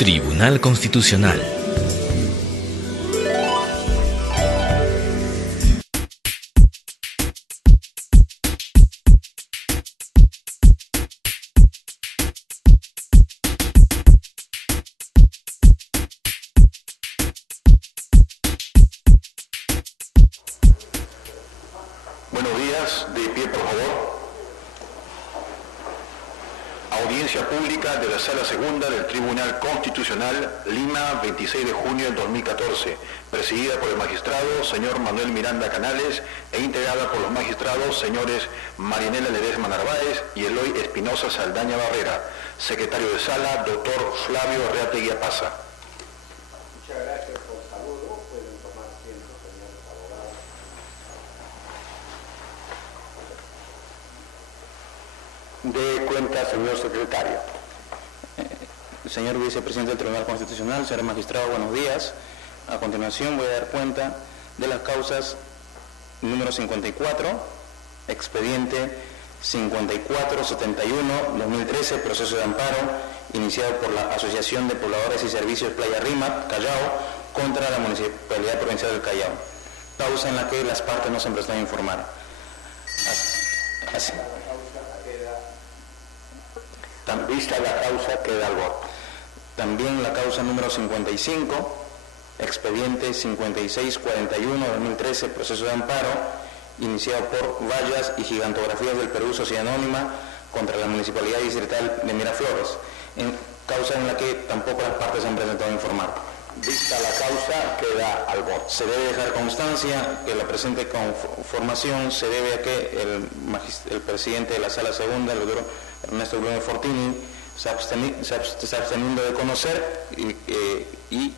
Tribunal Constitucional. Buenos días, de pie por favor. Audiencia pública de la Sala Segunda del Tribunal Constitucional, Lima, 26 de junio del 2014, presidida por el magistrado señor Manuel Miranda Canales e integrada por los magistrados señores Marianela Ledesma Narváez y Eloy Espinosa Saldaña Barrera. Secretario de Sala, doctor Flavio Arreategui Apaza. Muchas gracias por el saludo. Pueden tomar asiento, señores abogados. De cuenta, señor secretario. Señor vicepresidente del Tribunal Constitucional, señor magistrado, buenos días. A continuación voy a dar cuenta de las causas número 54, expediente 5471-2013, proceso de amparo iniciado por la Asociación de Pobladores y Servicios Playa Rímac, Callao, contra la Municipalidad Provincial del Callao. Causa en la que las partes no se han prestado a informar. Así. Vista la causa, queda al voto. También la causa número 55, expediente 5641-2013, proceso de amparo, iniciado por Vallas y Gigantografías del Perú, Sociedad Anónima, contra la Municipalidad Distrital de Miraflores, causa en la que tampoco las partes se han presentado a informar. Vista la causa, queda al voto. Se debe dejar constancia que la presente conformación se debe a que el presidente de la Sala Segunda, el doctor Ernesto Blume Fortini, se está absteniendo de conocer y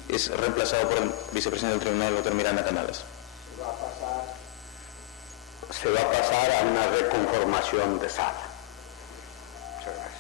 es reemplazado por el vicepresidente del Tribunal, el doctor Miranda Canales. Se va a pasar a una reconformación de sala. Muchas gracias.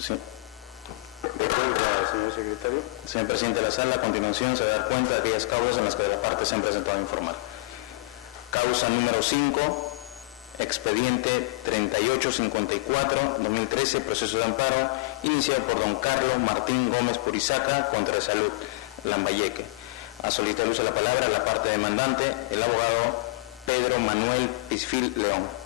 Sí. De cuenta, señor secretario. Señor presidente de la Sala, a continuación se va a dar cuenta de aquellas causas en las que las partes se han presentado a informar. Causa número 5, expediente 3854-2013, proceso de amparo, iniciado por don Carlos Martín Gómez Purizaca contra Salud, Lambayeque. A solicitar uso de la palabra la parte demandante, el abogado Pedro Manuel Pisfil León.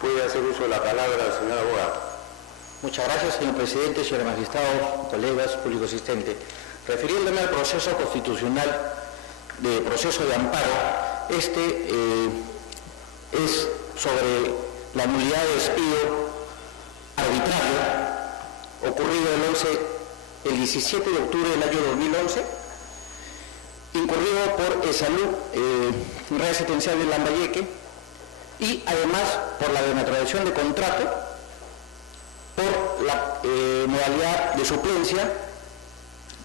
Puede hacer uso de la palabra el señor abogado. Muchas gracias, señor presidente, señor magistrado, colegas, público asistente. Refiriéndome al proceso constitucional de proceso de amparo, es sobre la nulidad de despido arbitrario ocurrido el 17 de octubre del año 2011, incurrido por Salud, Real Sentencial de Lambayeque, y además por la denaturalización de contrato, por la modalidad de suplencia,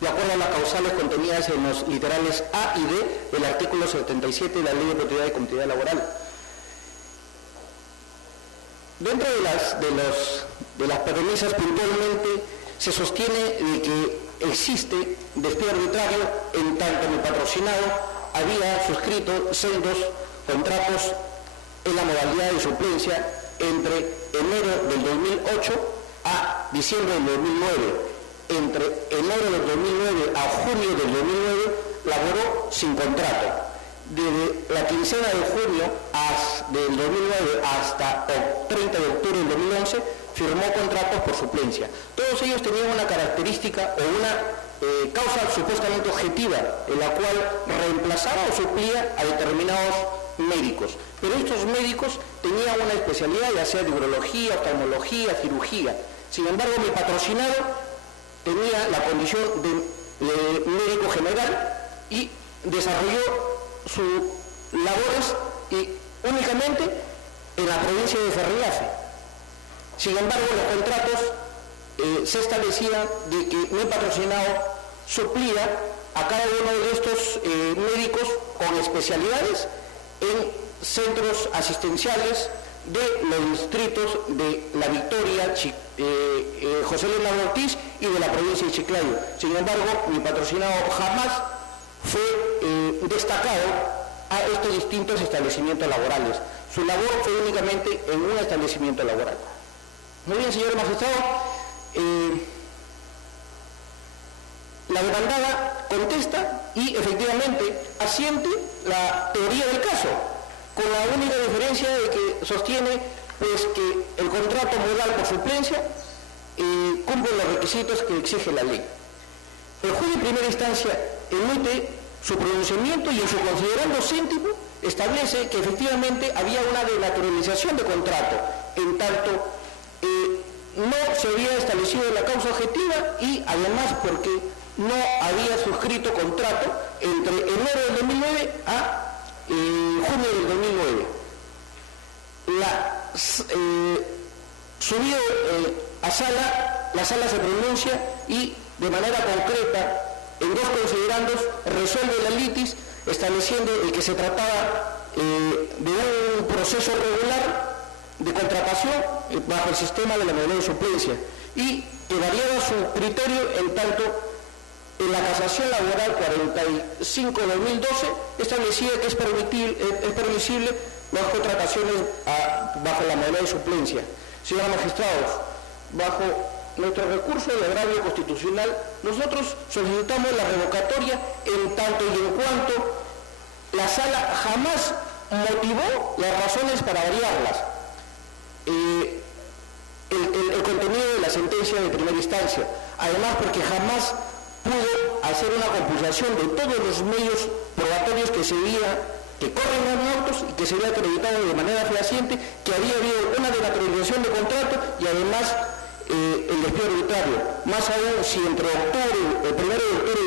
de acuerdo a las causales contenidas en los literales A y D del artículo 77 de la Ley de Propiedad y Comunidad Laboral. Dentro de las premisas puntualmente se sostiene de que existe despido arbitrario en tanto el patrocinado había suscrito sendos contratos en la modalidad de suplencia entre enero del 2008 a diciembre del 2009. Entre enero del 2009 a junio del 2009 laboró sin contrato. Desde la quincena de junio del 2009 hasta el 30 de octubre del 2011 firmó contratos por suplencia. Todos ellos tenían una característica o una causa supuestamente objetiva, en la cual reemplazaba o suplía a determinados médicos, pero estos médicos tenían una especialidad, ya sea de urología, oftalmología, cirugía. Sin embargo, mi patrocinado tenía la condición de médico general y desarrolló sus labores únicamente en la provincia de Ferriafe. Sin embargo, los contratos se establecía de que mi patrocinado suplía a cada uno de estos médicos con especialidades en centros asistenciales de los distritos de La Victoria, José Leonardo Ortiz y de la provincia de Chiclayo. Sin embargo, mi patrocinado jamás fue destacado a estos distintos establecimientos laborales. Su labor fue únicamente en un establecimiento laboral. Muy bien, señor magistrado. La demandada contesta y efectivamente asiente la teoría del caso, con la única diferencia de que sostiene pues que el contrato modal por suplencia cumple los requisitos que exige la ley. El juez de primera instancia emite su pronunciamiento y en su considerando céntimo establece que efectivamente había una denaturalización de contrato, en tanto no se había establecido la causa objetiva y además porque no había suscrito contrato entre enero del 2009 a junio del 2009. Subido a sala, la sala se pronuncia y de manera concreta, en dos considerandos, resuelve la litis, estableciendo que se trataba de un proceso regular de contratación bajo el sistema de la modalidad de suplencia y que variaba su criterio en tanto en la casación laboral 45/2012 establecía que es permisible las contrataciones bajo la modalidad de suplencia. Señores magistrados, bajo nuestro recurso de agravio constitucional, nosotros solicitamos la revocatoria en tanto y en cuanto la sala jamás motivó las razones para variarlas. El contenido de la sentencia de primera instancia, además porque jamás pudo hacer una compensación de todos los medios probatorios que corren en autos y que se había acreditado de manera fehaciente que había habido una denaturalización de contrato y además el despido arbitrario. Más aún si entre el 1 de octubre de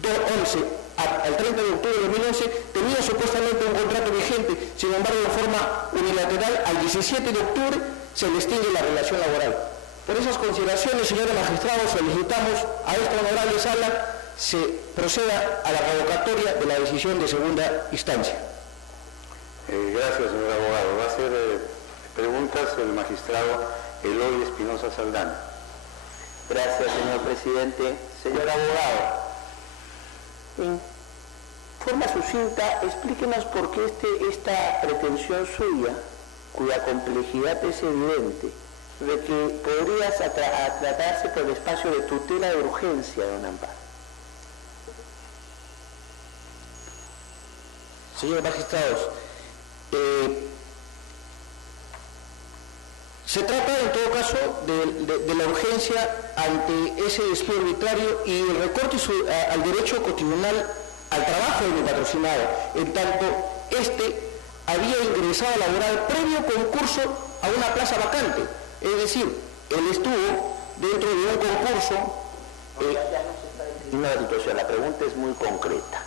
2011 al 30 de octubre de 2011 tenía supuestamente un contrato vigente, sin embargo de forma unilateral al 17 de octubre se le extingue la relación laboral. Por esas consideraciones, señores magistrados, solicitamos a esta honorable sala se proceda a la revocatoria de la decisión de segunda instancia. Gracias, señor abogado. Va a hacer preguntas el magistrado Eloy Espinosa Saldana. Gracias, señor presidente. Señor abogado, en forma sucinta, explíquenos por qué esta pretensión suya, cuya complejidad es evidente, de que podría tratarse por el espacio de tutela de urgencia, don Amparo. Señores magistrados, se trata en todo caso de la urgencia ante ese despido arbitrario y el recorte al derecho constitucional al trabajo de mi patrocinado, en tanto había ingresado a laboral previo concurso a una plaza vacante. Es decir, él estuvo dentro de un concurso. La situación, la pregunta es muy concreta.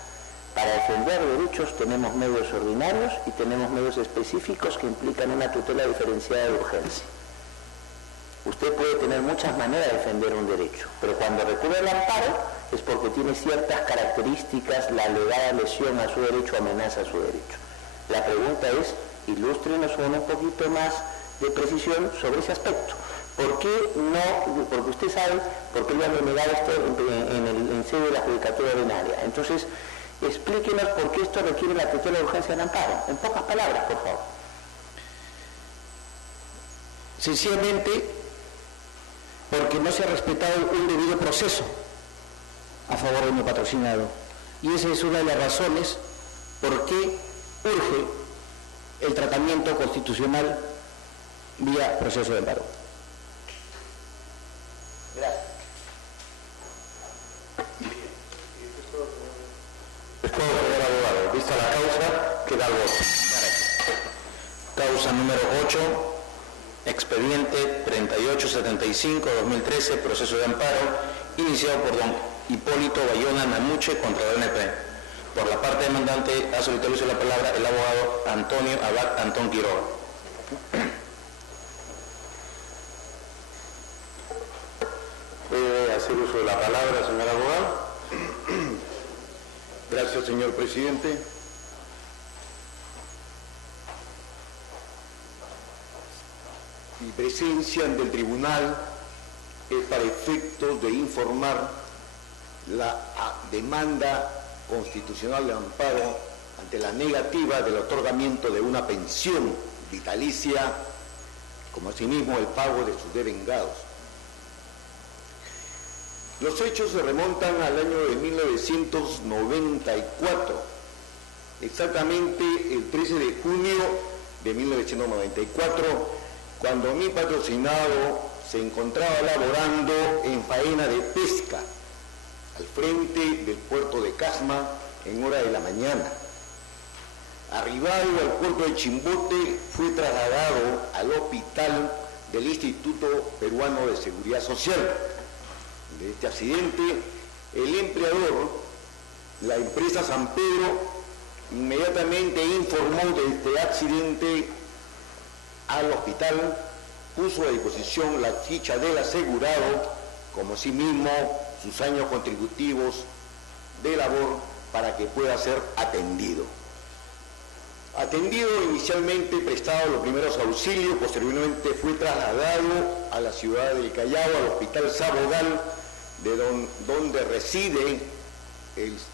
Para defender derechos tenemos medios ordinarios y tenemos medios específicos que implican una tutela diferenciada de urgencia. Usted puede tener muchas maneras de defender un derecho, pero cuando recurre al amparo es porque tiene ciertas características, la alegada lesión a su derecho amenaza a su derecho. La pregunta es, ilústrenos con un poquito más de precisión sobre ese aspecto. ¿Por qué no? Porque usted sabe por qué le han denegado esto en sede de la judicatura ordinaria. Entonces, explíquenos por qué esto requiere la tutela de urgencia del amparo. En pocas palabras, por favor. Sencillamente, porque no se ha respetado un debido proceso a favor de mi patrocinado. Y esa es una de las razones por qué urge el tratamiento constitucional vía proceso de amparo. Gracias. Es todo, señor abogado. Vista la causa, Queda el voto. Causa número 8, expediente 3875-2013, proceso de amparo, iniciado por don Hipólito Bayona Namuche contra el ONP. Por la parte demandante, ha solicitado uso de la palabra el abogado Antonio Abad Antón Quiroga. ¿Puede hacer uso de la palabra, señor abogado? Gracias, señor presidente. Mi presencia ante el tribunal es para efectos de informar la demanda constitucional de amparo ante la negativa del otorgamiento de una pensión vitalicia, como asimismo el pago de sus devengados. Los hechos se remontan al año de 1994, exactamente el 13 de junio de 1994, cuando mi patrocinado se encontraba laborando en faena de pesca al frente del puerto de Casma en hora de la mañana. Arribado al puerto de Chimbote, fue trasladado al hospital del Instituto Peruano de Seguridad Social. De este accidente, el empleador, la empresa San Pedro, inmediatamente informó de este accidente al hospital, puso a disposición la ficha del asegurado, como asimismo sus años contributivos de labor para que pueda ser atendido. Atendido inicialmente, prestado los primeros auxilios, posteriormente fue trasladado a la ciudad del Callao, al Hospital Sabogal, donde reside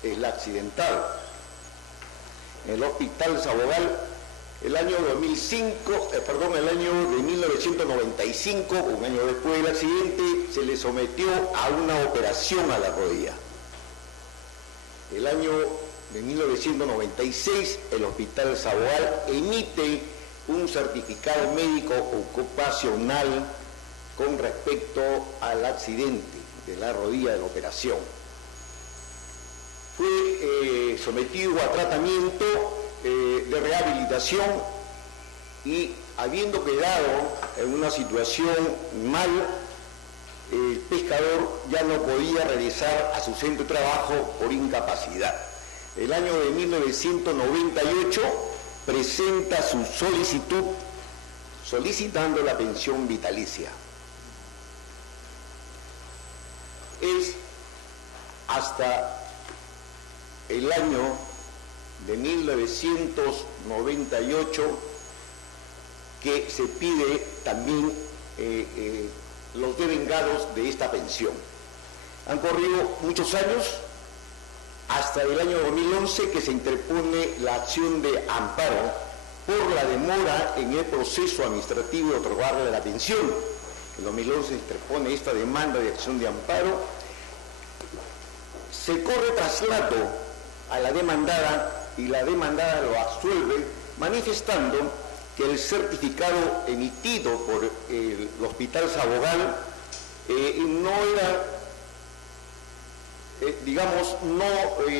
el accidentado. En el Hospital Sabogal, el año de 1995, un año después del accidente, se le sometió a una operación a la rodilla. El año de 1996, el Hospital Sabogal emite un certificado médico ocupacional con respecto al accidente de la rodilla de la operación. Fue sometido a tratamiento de rehabilitación y, habiendo quedado en una situación mal, el pescador ya no podía regresar a su centro de trabajo por incapacidad. El año de 1998 presenta su solicitud solicitando la pensión vitalicia. Es hasta el año de 1998 que se pide también los devengados de esta pensión. Han corrido muchos años, hasta el año 2011 que se interpone la acción de amparo por la demora en el proceso administrativo de otorgarle la pensión. En 2011 se interpone esta demanda de acción de amparo, se corre traslado a la demandada y la demandada lo absuelve, manifestando que el certificado emitido por el Hospital Sabogal no era,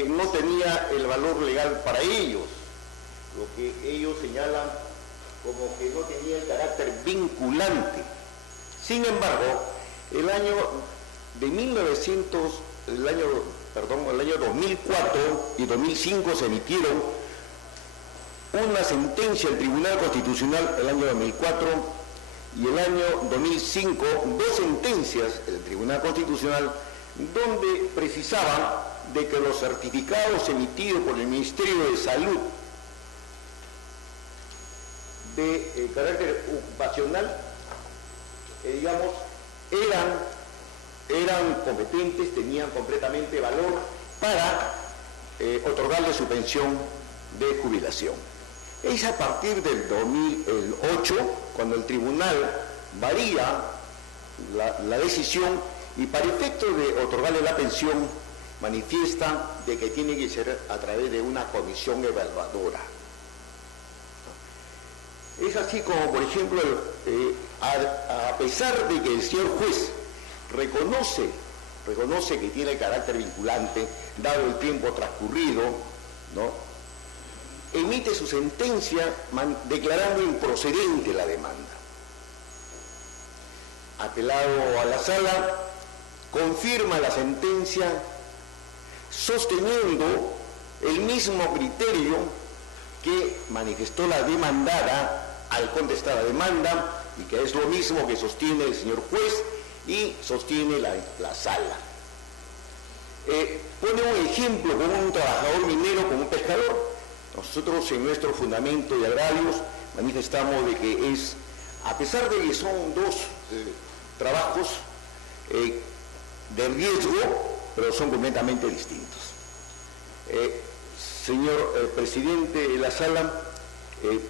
no tenía el valor legal para ellos, lo que ellos señalan como que no tenía el carácter vinculante. Sin embargo, el año 2004 y 2005 se emitieron una sentencia del Tribunal Constitucional el año 2004 y el año 2005, dos sentencias del Tribunal Constitucional donde precisaban de que los certificados emitidos por el Ministerio de Salud de carácter ocupacional, eran competentes, tenían completamente valor para otorgarle su pensión de jubilación. Es a partir del 2008 cuando el tribunal varía la decisión y para efecto de otorgarle la pensión manifiesta de que tiene que ser a través de una comisión evaluadora. Es así como, por ejemplo, a pesar de que el señor juez reconoce que tiene carácter vinculante, dado el tiempo transcurrido, ¿no? emite su sentencia declarando improcedente la demanda. Apelado a la sala, confirma la sentencia sosteniendo el mismo criterio que manifestó la demandada al contestar la demanda y que es lo mismo que sostiene el señor juez y sostiene la sala. Pone un ejemplo con un trabajador minero, con un pescador. Nosotros en nuestro fundamento de agrarios manifestamos de que es, a pesar de que son dos trabajos de riesgo, pero son completamente distintos. Señor presidente de la sala,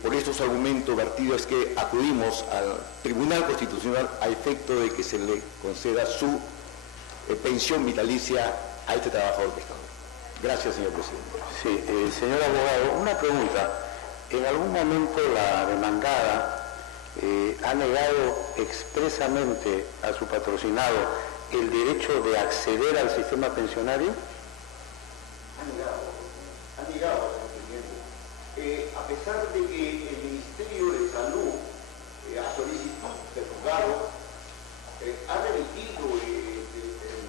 por estos argumentos vertidos es que acudimos al Tribunal Constitucional a efecto de que se le conceda su pensión vitalicia a este trabajador pescador. Gracias, señor presidente. Sí, señor abogado, una pregunta. ¿En algún momento la demandada ha negado expresamente a su patrocinado el derecho de acceder al sistema pensionario? Ha negado, señor presidente. A pesar de que el Ministerio de Salud ha solicitado el juzgado, ha remitido el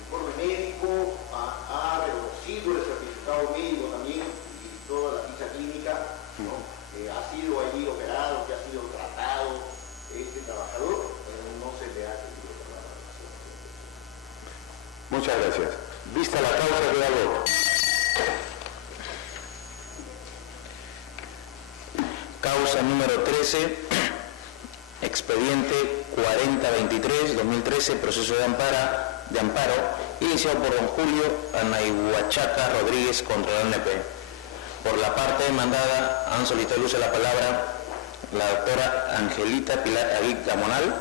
informe médico, ha reconocido el certificado médico también y toda la ficha clínica, ¿no? Ha sido allí operado, que ha sido tratado este trabajador, pero no se le ha sentido por la relación. Muchas gracias. Vista la causa, queda luego. Causa número 13, expediente 4023-2013, proceso de amparo, iniciado por don Julio Anaihuachaca Rodríguez contra la ONP. Por la parte demandada han solicitado el uso de la palabra la doctora Angelita Pilar Agui Gamonal.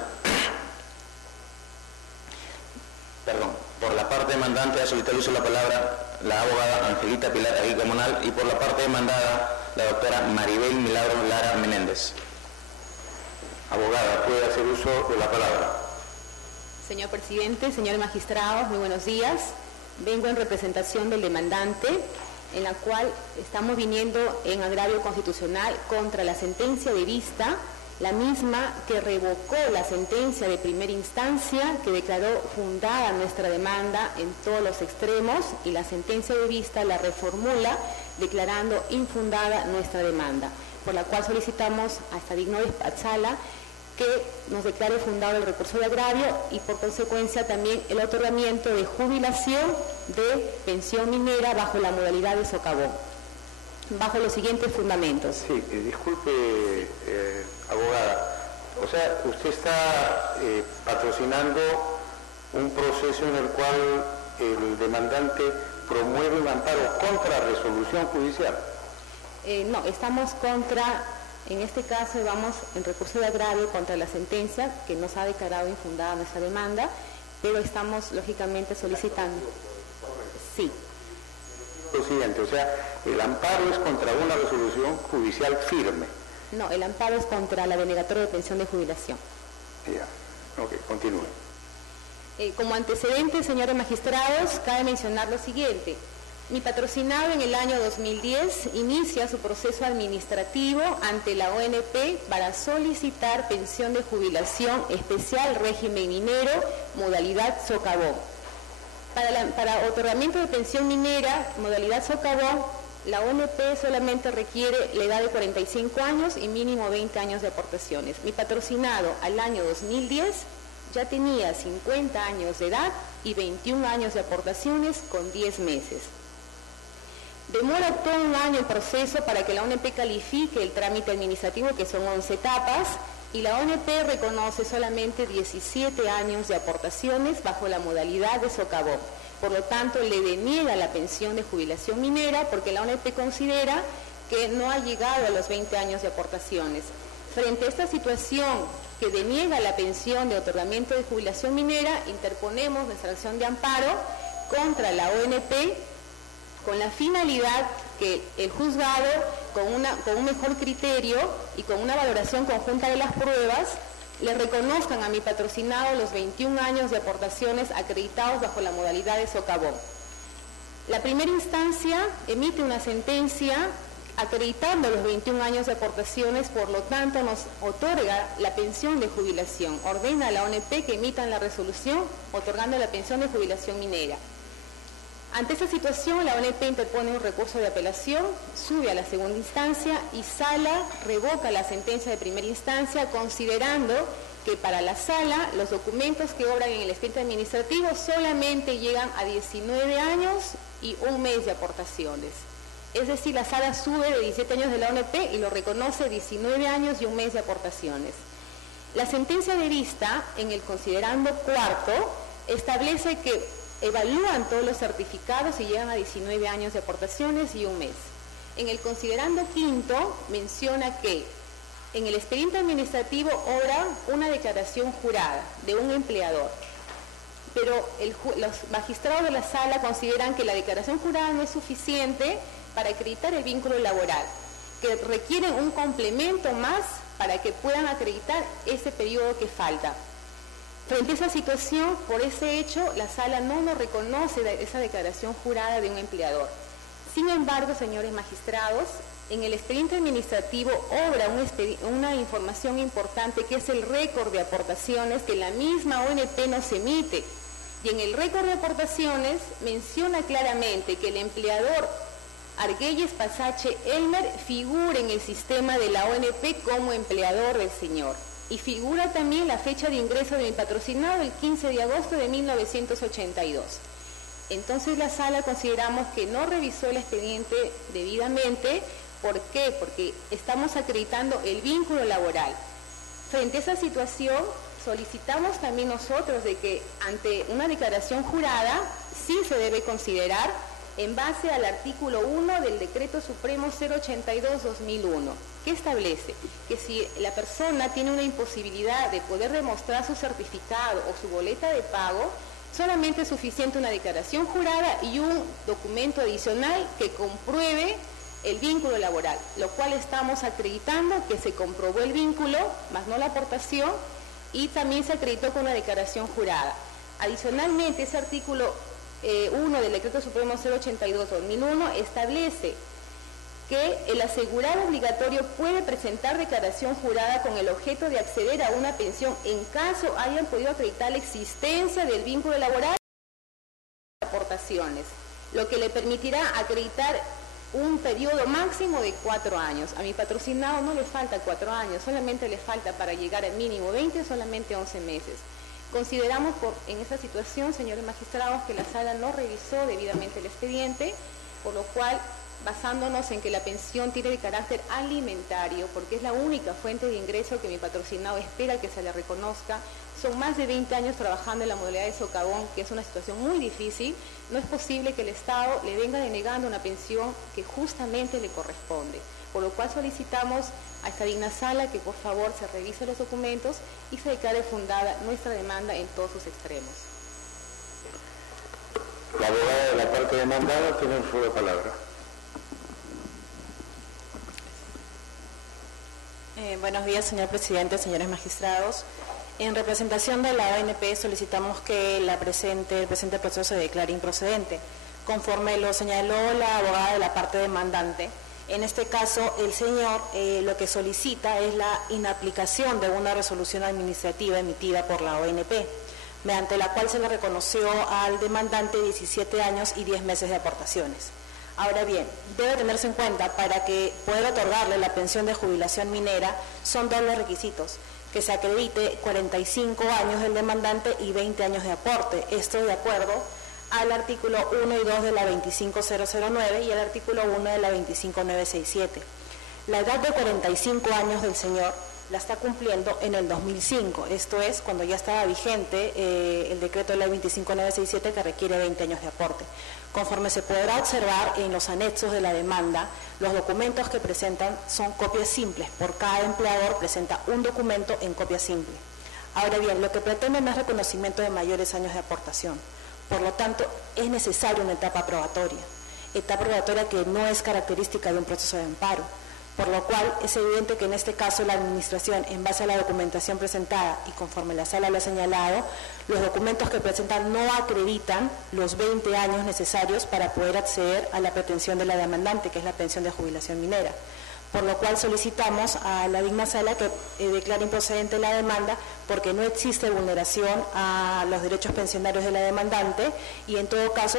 Por la parte demandante ha solicitado el uso de la palabra la abogada Angelita Pilar Agui Gamonal y por la parte demandada la doctora Maribel Milagros Lara Menéndez. Abogada, puede hacer uso de la palabra. Señor presidente, señores magistrados, muy buenos días. Vengo en representación del demandante, en la cual estamos viniendo en agravio constitucional contra la sentencia de vista, la misma que revocó la sentencia de primera instancia, que declaró fundada nuestra demanda en todos los extremos, y la sentencia de vista la reformula declarando infundada nuestra demanda, por la cual solicitamos a esta digno sala que nos declare fundado el recurso de agravio y por consecuencia también el otorgamiento de jubilación de pensión minera bajo la modalidad de socavón, bajo los siguientes fundamentos. Sí, disculpe, abogada, o sea, usted está patrocinando un proceso en el cual el demandante promueve un amparo contra resolución judicial. No, estamos contra, en este caso vamos en recurso de agravio contra la sentencia que nos ha declarado infundada nuestra demanda, pero estamos lógicamente solicitando. Sí. Lo siguiente, o sea, el amparo es contra una resolución judicial firme. No, el amparo es contra la denegatoria de pensión de jubilación. Ya, ok, continúe. Como antecedentes, señores magistrados, cabe mencionar lo siguiente. Mi patrocinado en el año 2010 inicia su proceso administrativo ante la ONP para solicitar pensión de jubilación especial régimen minero, modalidad socavón. Para otorgamiento de pensión minera, modalidad socavón, la ONP solamente requiere la edad de 45 años y mínimo 20 años de aportaciones. Mi patrocinado al año 2010 ya tenía 50 años de edad y 21 años de aportaciones con 10 meses. Demora todo un año el proceso para que la ONP califique el trámite administrativo, que son 11 etapas, y la ONP reconoce solamente 17 años de aportaciones bajo la modalidad de socavón. Por lo tanto, le deniega la pensión de jubilación minera porque la ONP considera que no ha llegado a los 20 años de aportaciones. Frente a esta situación que deniega la pensión de otorgamiento de jubilación minera, interponemos nuestra acción de amparo contra la ONP con la finalidad que el juzgado, con un mejor criterio y con una valoración conjunta de las pruebas, le reconozcan a mi patrocinado los 21 años de aportaciones acreditados bajo la modalidad de socavón. La primera instancia emite una sentencia Acreditando los 21 años de aportaciones, por lo tanto, nos otorga la pensión de jubilación. Ordena a la ONP que emitan la resolución otorgando la pensión de jubilación minera. Ante esta situación, la ONP interpone un recurso de apelación, sube a la segunda instancia y Sala revoca la sentencia de primera instancia, considerando que para la Sala los documentos que obran en el expediente administrativo solamente llegan a 19 años y un mes de aportaciones. Es decir, la Sala sube de 17 años de la ONP y lo reconoce 19 años y un mes de aportaciones. La sentencia de vista, en el considerando cuarto, establece que evalúan todos los certificados y llegan a 19 años de aportaciones y un mes. En el considerando quinto, menciona que en el expediente administrativo obra una declaración jurada de un empleador, pero los magistrados de la Sala consideran que la declaración jurada no es suficiente para acreditar el vínculo laboral, que requieren un complemento más para que puedan acreditar ese periodo que falta. Frente a esa situación, por ese hecho, la Sala no nos reconoce esa declaración jurada de un empleador. Sin embargo, señores magistrados, en el expediente administrativo obra una información importante que es el récord de aportaciones que la misma ONP nos emite. Y en el récord de aportaciones menciona claramente que el empleador Argüelles Pasache Elmer figura en el sistema de la ONP como empleador del señor. Y figura también la fecha de ingreso de mi patrocinado, el 15 de agosto de 1982. Entonces la Sala consideramos que no revisó el expediente debidamente. ¿Por qué? Porque estamos acreditando el vínculo laboral. Frente a esa situación, solicitamos también nosotros de que ante una declaración jurada sí se debe considerar en base al artículo 1 del Decreto Supremo 082-2001, que establece que si la persona tiene una imposibilidad de poder demostrar su certificado o su boleta de pago, solamente es suficiente una declaración jurada y un documento adicional que compruebe el vínculo laboral, lo cual estamos acreditando que se comprobó el vínculo, más no la aportación, y también se acreditó con una declaración jurada. Adicionalmente, ese artículo 1 del Decreto Supremo 082-2001 establece que el asegurado obligatorio puede presentar declaración jurada con el objeto de acceder a una pensión en caso hayan podido acreditar la existencia del vínculo laboral y aportaciones, lo que le permitirá acreditar un periodo máximo de 4 años. A mi patrocinado no le falta 4 años, solamente le falta para llegar al mínimo 20, solamente 11 meses. Consideramos en esta situación, señores magistrados, que la Sala no revisó debidamente el expediente, por lo cual, basándonos en que la pensión tiene de carácter alimentario, porque es la única fuente de ingreso que mi patrocinado espera que se le reconozca, son más de 20 años trabajando en la modalidad de socavón, que es una situación muy difícil, no es posible que el Estado le venga denegando una pensión que justamente le corresponde. Por lo cual solicitamos a esta digna Sala que por favor se revise los documentos y se declare fundada nuestra demanda en todos sus extremos. La abogada de la parte demandada tiene un uso de palabra. Buenos días, señor presidente, señores magistrados. En representación de la ONP solicitamos que el presente proceso se declare improcedente. Conforme lo señaló la abogada de la parte demandante, en este caso el señor lo que solicita es la inaplicación de una resolución administrativa emitida por la ONP, mediante la cual se le reconoció al demandante 17 años y 10 meses de aportaciones. Ahora bien, debe tenerse en cuenta para que pueda otorgarle la pensión de jubilación minera son dos los requisitos: que se acredite 45 años del demandante y 20 años de aporte. Esto de acuerdo al artículo 1 y 2 de la 25009 y el artículo 1 de la 25967. La edad de 45 años del señor la está cumpliendo en el 2005, esto es cuando ya estaba vigente el decreto de la 25967 que requiere 20 años de aporte. Conforme se podrá observar en los anexos de la demanda, los documentos que presentan son copias simples. Por cada empleador presenta un documento en copia simple. Ahora bien, lo que pretenden es reconocimiento de mayores años de aportación. Por lo tanto, es necesaria una etapa probatoria que no es característica de un proceso de amparo. por lo cual es evidente que en este caso la Administración, en base a la documentación presentada y conforme la Sala lo ha señalado, los documentos que presentan no acreditan los 20 años necesarios para poder acceder a la pretensión de la demandante, que es la pensión de jubilación minera. Por lo cual solicitamos a la digna Sala que declare improcedente la demanda porque no existe vulneración a los derechos pensionarios de la demandante y en todo caso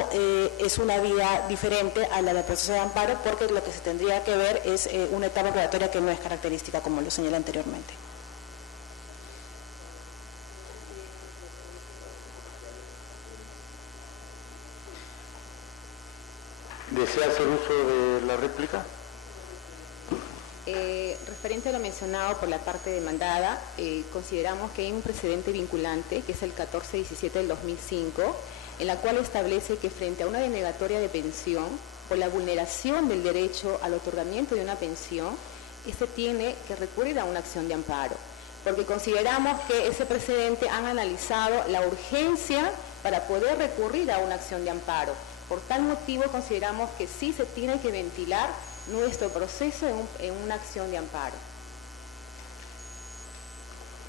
es una vía diferente a la del proceso de amparo porque lo que se tendría que ver es una etapa probatoria que no es característica como lo señalé anteriormente. ¿Desea hacer uso de la réplica? Referente a lo mencionado por la parte demandada, consideramos que hay un precedente vinculante, que es el 1417 del 2005, en la cual establece que frente a una denegatoria de pensión, por la vulneración del derecho al otorgamiento de una pensión, este tiene que recurrir a una acción de amparo, porque consideramos que ese precedente han analizado la urgencia para poder recurrir a una acción de amparo. Por tal motivo consideramos que sí se tiene que ventilar nuestro proceso en una acción de amparo.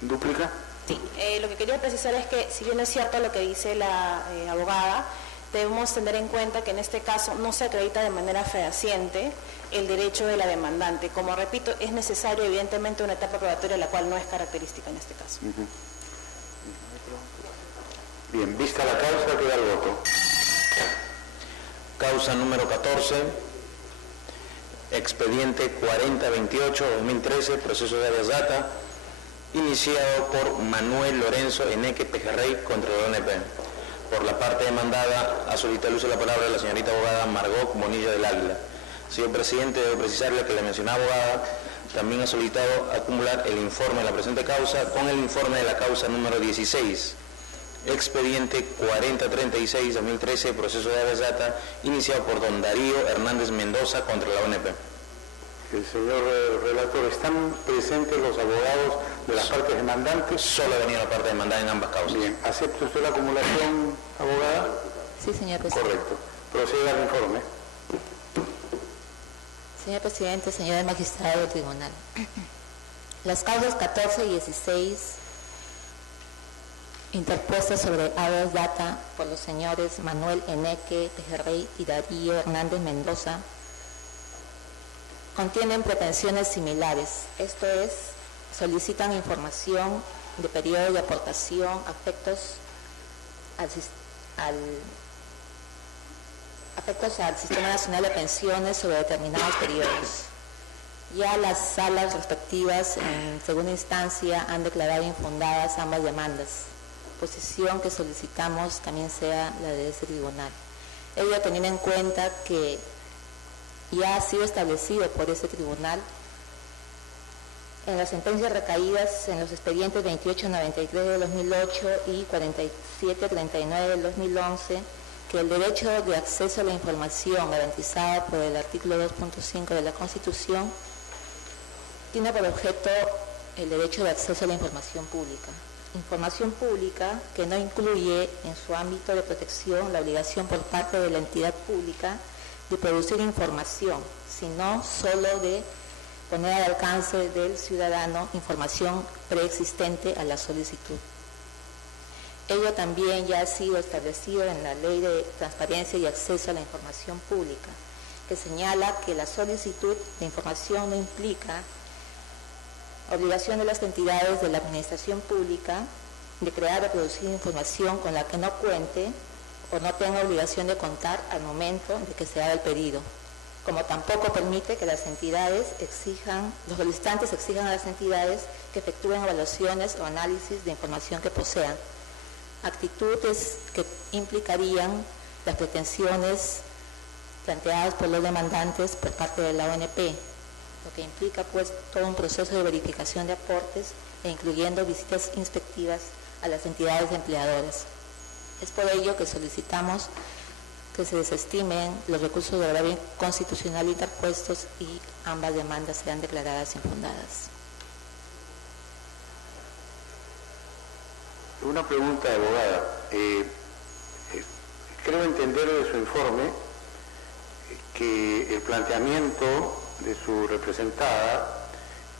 ¿Dúplica? Sí, lo que quería precisar es que, si bien es cierto lo que dice la abogada, debemos tener en cuenta que en este caso no se acredita de manera fehaciente el derecho de la demandante. Como repito, es necesario evidentemente una etapa probatoria, la cual no es característica en este caso. Bien, vista la causa, queda el voto. Causa número 14, expediente 4028-2013, proceso de habeas data, iniciado por Manuel Lorenzo Eneque Pejerrey contra la ONP. Por la parte demandada, ha solicitado el uso de la palabra la señorita abogada Margot Bonilla del Águila. Señor presidente, debo precisarle que la mencionada abogada también ha solicitado acumular el informe de la presente causa con el informe de la causa número 16. Expediente 4036-2013, proceso de habeas data, iniciado por don Darío Hernández Mendoza contra la ONP. El señor relator, ¿están presentes los abogados de las partes demandantes? Solo ha venido la parte demandada en ambas causas. Bien, ¿acepta usted la acumulación, abogada? Sí, señor presidente. Correcto. Proceda al informe. Señor presidente, señores magistrados del tribunal. Las causas 14 y 16 interpuestas sobre habeas data por los señores Manuel Eneque Pejerrey y Darío Hernández Mendoza contienen pretensiones similares, esto es, solicitan información de periodo de aportación, afectos al Sistema Nacional de Pensiones sobre determinados periodos. Ya las salas respectivas en segunda instancia han declarado infundadas ambas demandas, posición que solicitamos también sea la de este tribunal. Ello teniendo en cuenta que ya ha sido establecido por este tribunal en las sentencias recaídas en los expedientes 2893 del 2008 y 4739 del 2011, que el derecho de acceso a la información garantizada por el artículo 2.5 de la Constitución tiene por objeto el derecho de acceso a la información pública. Información pública que no incluye en su ámbito de protección la obligación por parte de la entidad pública de producir información, sino solo de poner al alcance del ciudadano información preexistente a la solicitud. Ello también ya ha sido establecido en la Ley de Transparencia y Acceso a la Información Pública, que señala que la solicitud de información no implica obligación de las entidades de la administración pública de crear o producir información con la que no cuente o no tenga obligación de contar al momento de que se haga el pedido, como tampoco permite que las entidades los solicitantes exijan a las entidades que efectúen evaluaciones o análisis de información que posean, actitudes que implicarían las pretensiones planteadas por los demandantes por parte de la ONP, lo que implica pues todo un proceso de verificación de aportes e incluyendo visitas inspectivas a las entidades empleadoras. Es por ello que solicitamos que se desestimen los recursos de agravio constitucional interpuestos y ambas demandas sean declaradas infundadas. Una pregunta, abogada. Creo entender de su informe que el planteamiento de su representada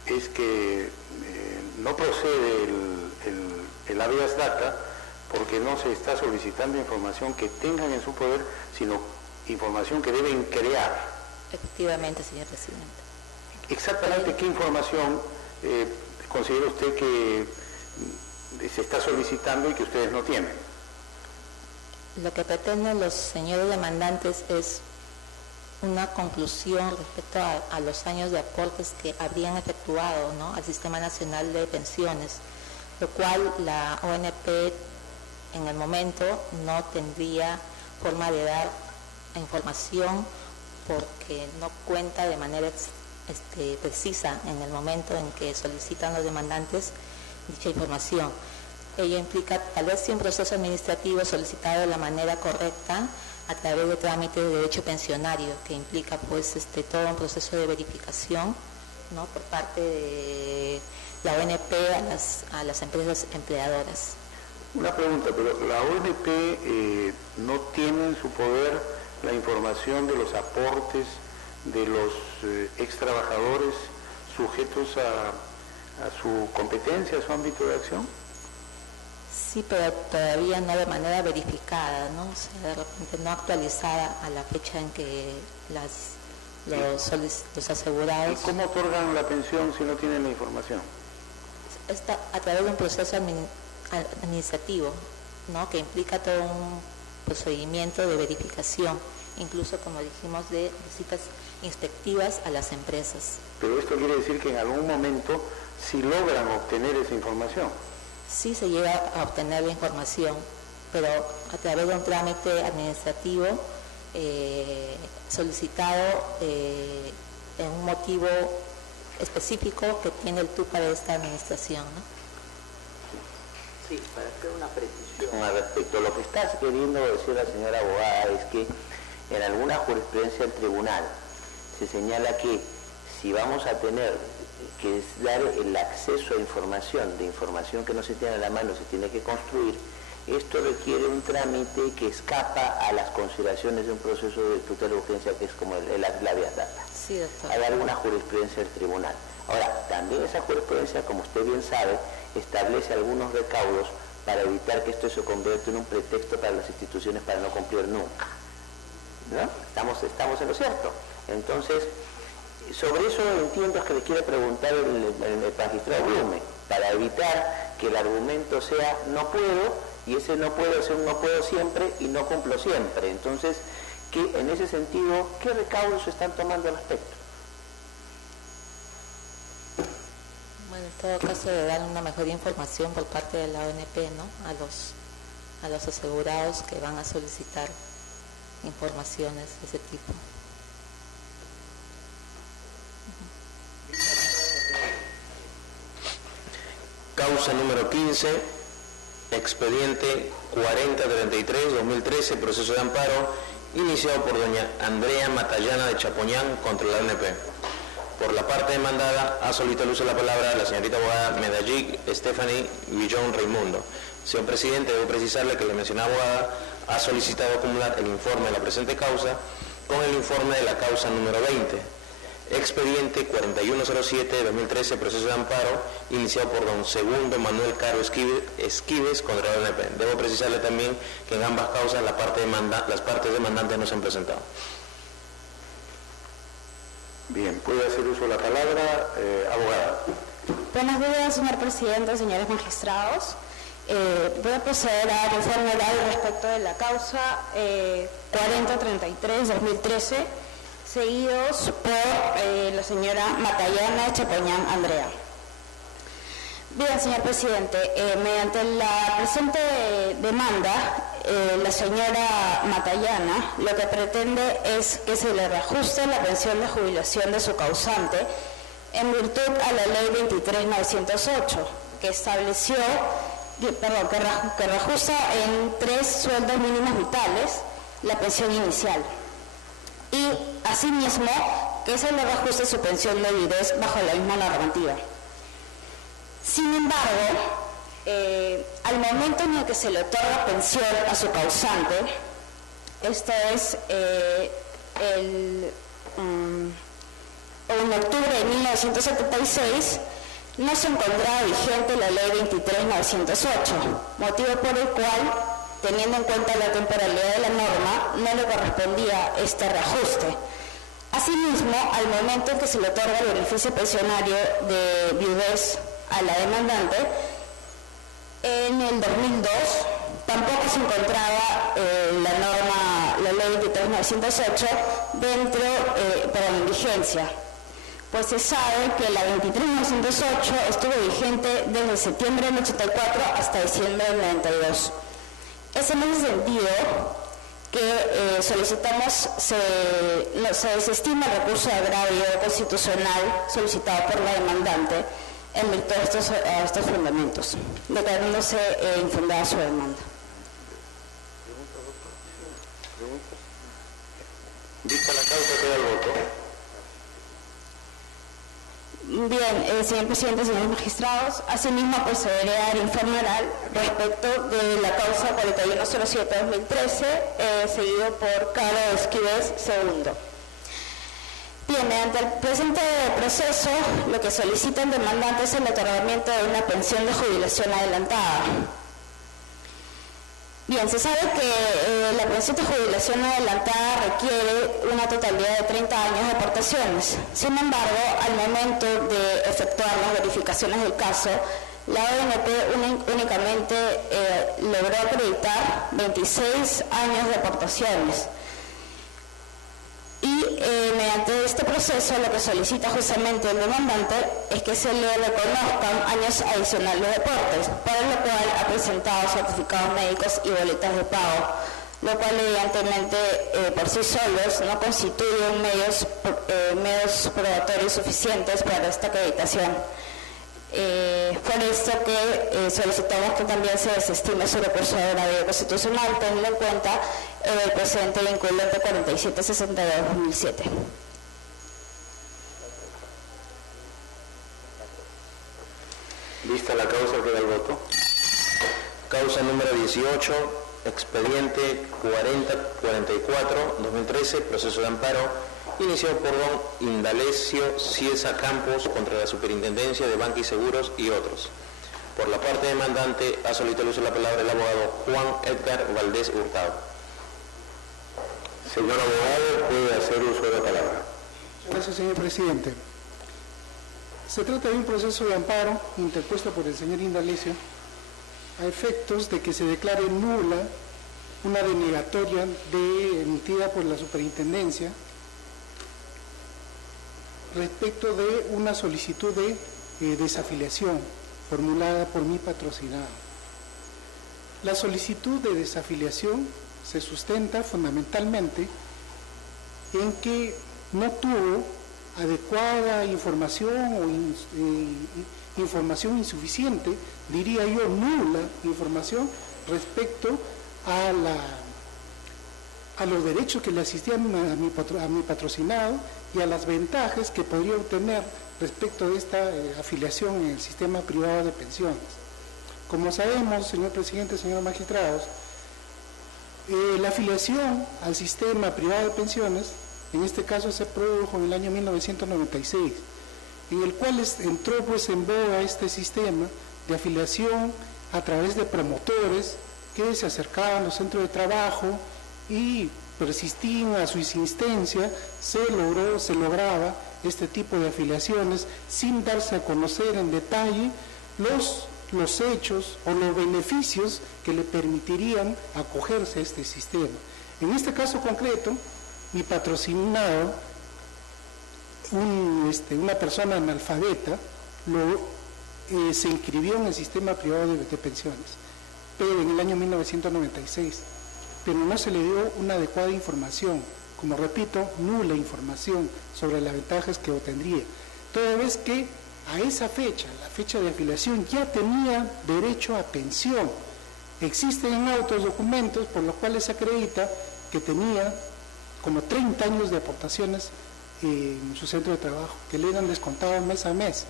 es que no procede el habeas data porque no se está solicitando información que tengan en su poder, sino información que deben crear. Efectivamente, señor presidente. Exactamente qué información considera usted que se está solicitando y que ustedes no tienen. Lo que pretenden los señores demandantes es una conclusión respecto a los años de aportes que habrían efectuado, ¿no?, al Sistema Nacional de Pensiones, lo cual la ONP en el momento no tendría forma de dar información porque no cuenta de manera precisa en el momento en que solicitan los demandantes dicha información. Ello implica tal vez un proceso administrativo solicitado de la manera correcta a través de trámites de derecho pensionario, que implica pues todo un proceso de verificación, ¿no?, por parte de la ONP a las empresas empleadoras. Una pregunta, pero la ONP no tiene en su poder la información de los aportes de los ex trabajadores sujetos a su competencia, a su ámbito de acción. Sí, pero todavía no de manera verificada, ¿no? O sea, de repente no actualizada a la fecha en que los asegurados... ¿Y cómo otorgan la pensión si no tienen la información? Está a través de un proceso administrativo, ¿no?, que implica todo un procedimiento de verificación, incluso, como dijimos, de visitas inspectivas a las empresas. Pero esto quiere decir que en algún momento sí logran obtener esa información. Sí se llega a obtener la información, pero a través de un trámite administrativo solicitado en un motivo específico que tiene el TUPA de esta administración, ¿no? Sí, para hacer una precisión al respecto. Lo que está queriendo decir la señora abogada es que en alguna jurisprudencia del tribunal se señala que si vamos a tener que dar el acceso a información, de información que no se tiene a la mano, se tiene que construir, esto requiere un trámite que escapa a las consideraciones de un proceso de tutela de urgencia que es como el habeas data. Sí, doctor. Hay alguna jurisprudencia del tribunal. Ahora, también esa jurisprudencia, como usted bien sabe, establece algunos recaudos para evitar que esto se convierta en un pretexto para las instituciones para no cumplir nunca, ¿no? Estamos en lo cierto. Entonces, sobre eso entiendo que le quiere preguntar el magistrado Blume, para evitar que el argumento sea no puedo, y ese no puedo es un no puedo siempre y no cumplo siempre. Entonces, que en ese sentido, ¿qué recaudos se están tomando al respecto? Bueno, en todo caso, de dar una mejor información por parte de la ONP, ¿no?, a los asegurados que van a solicitar informaciones de ese tipo. Causa número 15, expediente 4033-2013, proceso de amparo, iniciado por doña Andrea Matallana de Chapoñán contra la ONP. Por la parte demandada, ha solicitado el uso de la palabra la señorita abogada Medallic Stephanie Villón Raimundo. Señor presidente, debo precisarle que la mencionada abogada ha solicitado acumular el informe de la presente causa con el informe de la causa número 20. Expediente 4107 de 2013, proceso de amparo, iniciado por don Segundo Manuel Caro Esquives contra la ONP. Debo precisarle también que en ambas causas las partes demandantes no se han presentado. Bien, puede hacer uso de la palabra, abogada. Buenos días, señor presidente, señores magistrados. Voy a proceder a dar informe oral respecto de la causa 4033-2013, seguidos por la señora Matallana Chapoñán Andrea. Bien, señor presidente, mediante la presente demanda, la señora Matallana lo que pretende es que se le reajuste la pensión de jubilación de su causante en virtud a la ley 23.908, que estableció, que reajusta en 3 sueldos mínimos vitales la pensión inicial. Y asimismo que se le reajuste su pensión de viudez bajo la misma normativa. Sin embargo, al momento en el que se le otorga pensión a su causante, esto es en octubre de 1976, no se encontraba vigente la Ley 23.908, motivo por el cual, teniendo en cuenta la temporalidad de la norma, no le correspondía este reajuste. Asimismo, al momento en que se le otorga el beneficio pensionario de viudez a la demandante, en el 2002 tampoco se encontraba la Ley 23.908 en vigencia, pues se sabe que la 23.908 estuvo vigente desde septiembre del 84 hasta diciembre del 92. Es en ese sentido que solicitamos se desestima el recurso de agravio constitucional solicitado por la demandante en virtud de estos fundamentos, declarándose infundada su demanda. Vista la causa, queda el voto. Bien, señor presidente, señores magistrados, asimismo procederé a dar informe oral respecto de la causa 4107-2013, seguido por Caro Esquives II. Bien, mediante el presente proceso, lo que solicita el demandante es el otorgamiento de una pensión de jubilación adelantada. Bien, se sabe que la pensión de jubilación adelantada requiere una totalidad de 30 años de aportaciones. Sin embargo, al momento de efectuar las verificaciones del caso, la ONP únicamente logró acreditar 26 años de aportaciones. Y mediante este proceso lo que solicita justamente el demandante es que se le reconozcan años adicionales de aportes, para lo cual ha presentado certificados médicos y boletas de pago, lo cual evidentemente por sí solos no constituyen medios probatorios suficientes para esta acreditación. Por esto que solicitamos que también se desestime su recurso de agravio constitucional, teniendo en cuenta el precedente vinculante 4762-2007. Vista la causa, queda el voto. Causa número 18, expediente 4044-2013, proceso de amparo, iniciado por don Indalecio Ciesa Campos contra la Superintendencia de Banca y Seguros y otros. Por la parte demandante, ha solicitado el uso de la palabra el abogado Juan Edgar Valdés Hurtado. Señor abogado, puede hacer uso de la palabra. Gracias, señor presidente. Se trata de un proceso de amparo interpuesto por el señor Indalecio a efectos de que se declare nula una denegatoria emitida por la Superintendencia respecto de una solicitud de desafiliación formulada por mi patrocinado. La solicitud de desafiliación se sustenta fundamentalmente en que no tuvo adecuada información o información insuficiente, diría yo nula información respecto a los derechos que le asistían a mi patrocinado y a las ventajas que podría obtener respecto de esta afiliación en el sistema privado de pensiones. Como sabemos, señor presidente, señores magistrados, la afiliación al sistema privado de pensiones, en este caso se produjo en el año 1996, en el cual entró pues en boga este sistema de afiliación a través de promotores que se acercaban a los centros de trabajo y persistían a su insistencia, se lograba este tipo de afiliaciones sin darse a conocer en detalle los hechos o los beneficios que le permitirían acogerse a este sistema. En este caso concreto, mi patrocinado, una persona analfabeta, se inscribió en el sistema privado de pensiones, pero en el año 1996, pero no se le dio una adecuada información, como repito, nula información sobre las ventajas que obtendría, toda vez que a esa fecha, la fecha de afiliación, ya tenía derecho a pensión. Existen en otros documentos por los cuales se acredita que tenía como 30 años de aportaciones en su centro de trabajo, que le eran descontados mes a mes.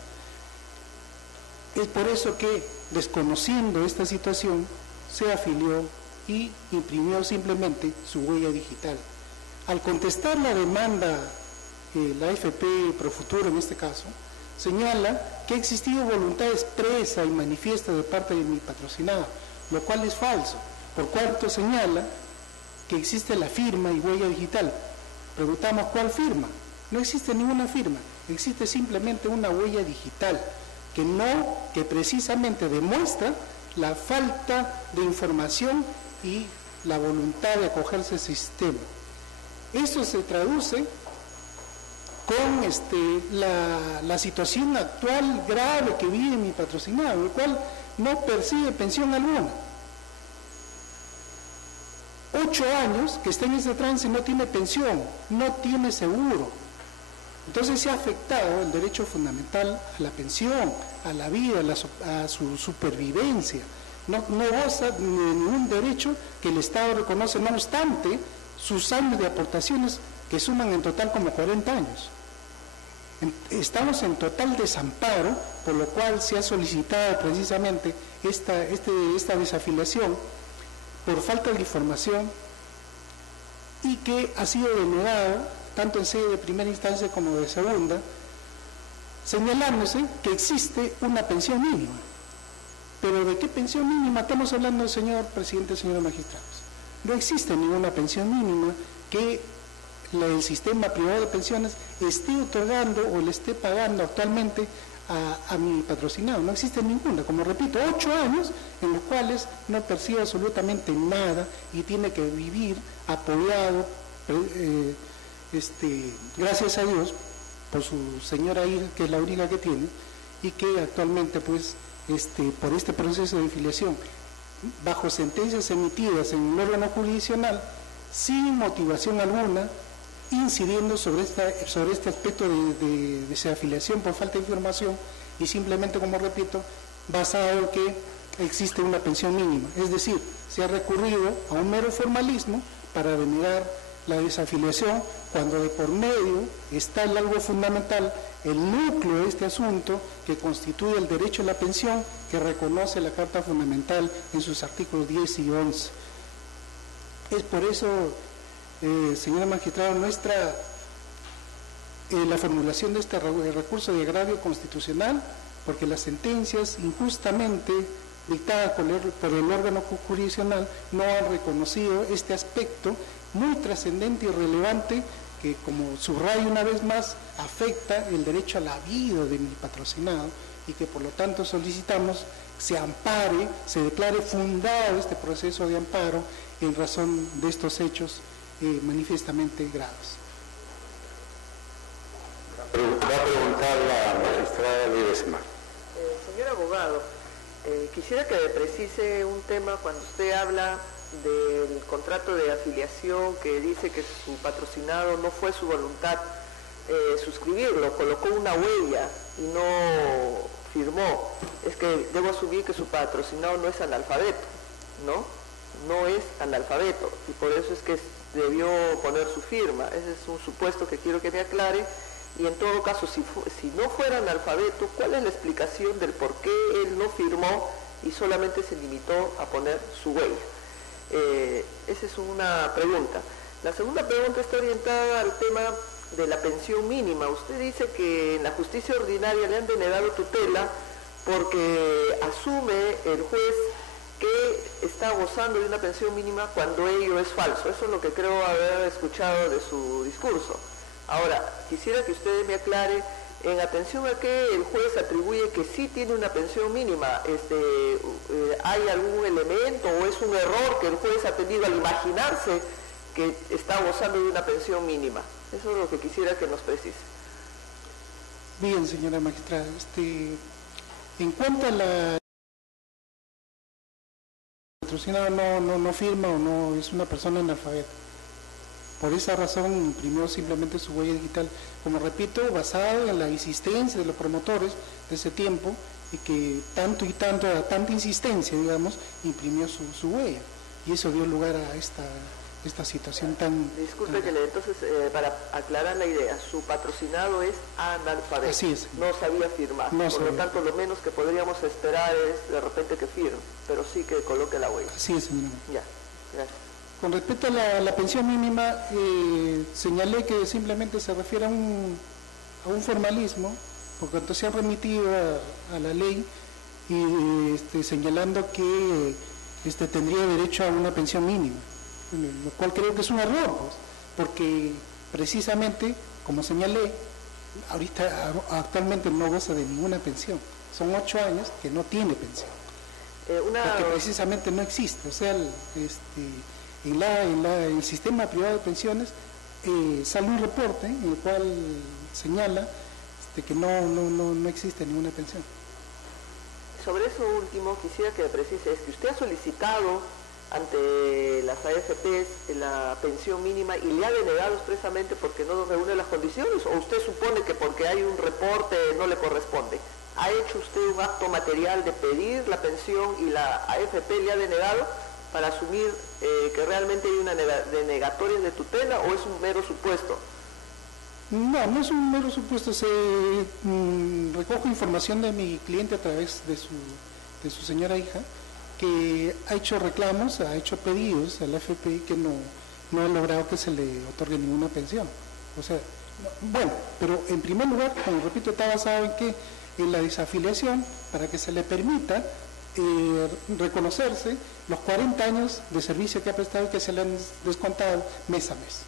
Es por eso que, desconociendo esta situación, se afilió y imprimió simplemente su huella digital. Al contestar la demanda la AFP Profuturo en este caso, señala que ha existido voluntad expresa y manifiesta de parte de mi patrocinado, lo cual es falso, por cuanto señala que existe la firma y huella digital. Preguntamos, ¿cuál firma? No existe ninguna firma, existe simplemente una huella digital que precisamente demuestra la falta de información y la voluntad de acogerse al sistema. Esto se traduce con la situación actual grave que vive mi patrocinado, el cual no percibe pensión alguna. 8 años que está en ese trance, no tiene pensión, no tiene seguro. Entonces se ha afectado el derecho fundamental a la pensión, a la vida, a su supervivencia. No goza de ningún derecho que el Estado reconoce, no obstante sus años de aportaciones que suman en total como 40 años. Estamos en total desamparo, por lo cual se ha solicitado precisamente esta desafiliación por falta de información y que ha sido denegado tanto en sede de primera instancia como de segunda, señalándose que existe una pensión mínima. Pero ¿de qué pensión mínima estamos hablando, señor presidente, señores magistrados? No existe ninguna pensión mínima que el sistema privado de pensiones esté otorgando o le esté pagando actualmente a mi patrocinado. No existe ninguna, como repito, 8 años en los cuales no percibe absolutamente nada y tiene que vivir apoyado, gracias a Dios, por su señora hija, que es la única que tiene, y que actualmente pues por este proceso de filiación, bajo sentencias emitidas en el órgano jurisdiccional, sin motivación alguna, incidiendo sobre este aspecto de desafiliación por falta de información y simplemente, como repito, basado en que existe una pensión mínima. Es decir, se ha recurrido a un mero formalismo para denegar la desafiliación, cuando de por medio está el algo fundamental, el núcleo de este asunto, que constituye el derecho a la pensión que reconoce la Carta Fundamental en sus artículos 10 y 11. Es por eso, señora magistrada, la formulación de este recurso de agravio constitucional, porque las sentencias injustamente dictadas por el órgano jurisdiccional no han reconocido este aspecto muy trascendente y relevante que, como subrayo una vez más, afecta el derecho a la vida de mi patrocinado y que por lo tanto solicitamos se ampare, se declare fundado este proceso de amparo en razón de estos hechos manifiestamente graves. Va a preguntar la magistrada Ledesma. Señor abogado, quisiera que me precise un tema cuando usted habla del contrato de afiliación, que dice que su patrocinado no fue su voluntad suscribirlo, colocó una huella y no firmó. Es que debo asumir que su patrocinado no es analfabeto, ¿no? No es analfabeto y por eso es que debió poner su firma. Ese es un supuesto que quiero que me aclare. Y en todo caso, si no fuera analfabeto, ¿cuál es la explicación del por qué él no firmó y solamente se limitó a poner su huella? Esa es una pregunta. La segunda pregunta está orientada al tema de la pensión mínima. Usted dice que en la justicia ordinaria le han denegado tutela porque asume el juez que está gozando de una pensión mínima cuando ello es falso. Eso es lo que creo haber escuchado de su discurso. Ahora, quisiera que usted me aclare, en atención a que el juez atribuye que sí tiene una pensión mínima, ¿hay algún elemento o es un error que el juez ha tenido al imaginarse que está gozando de una pensión mínima? Eso es lo que quisiera que nos precise. Bien, señora magistrada, en cuanto a la patrocinado no firma o no es una persona analfabeta. Por esa razón imprimió simplemente su huella digital, como repito, basado en la insistencia de los promotores de ese tiempo y que a tanta insistencia, digamos, imprimió su huella. Y eso dio lugar a esta situación tan... Disculpe que entonces, para aclarar la idea, su patrocinado es analfabeto. Así es. No sabía firmar. Por lo tanto, lo menos que podríamos esperar es de repente que firme, pero sí que coloque la huella. Así es, señora. Ya, gracias. Con respecto a la pensión mínima, señalé que simplemente se refiere a un formalismo, por cuanto se ha remitido a la ley y señalando que tendría derecho a una pensión mínima, lo cual creo que es un error, pues, porque precisamente, como señalé, actualmente no goza de ninguna pensión. Son 8 años que no tiene pensión, porque precisamente no existe. O sea, en el sistema privado de pensiones sale un reporte en el cual señala que no existe ninguna pensión. Sobre eso último quisiera que me precise, es que usted ha solicitado ante las AFPs la pensión mínima y le ha denegado expresamente porque no reúne las condiciones, o usted supone que porque hay un reporte no le corresponde. ¿Ha hecho usted un acto material de pedir la pensión y la AFP le ha denegado para asumir que realmente hay una denegatoria de tutela, o es un mero supuesto? No es un mero supuesto. Recojo información de mi cliente a través de su señora hija, que ha hecho reclamos, ha hecho pedidos a la AFP que no ha logrado que se le otorgue ninguna pensión. O sea, bueno, pero en primer lugar, como repito, está basado en la desafiliación, para que se le permita reconocerse los 40 años de servicio que ha prestado y que se le han descontado mes a mes.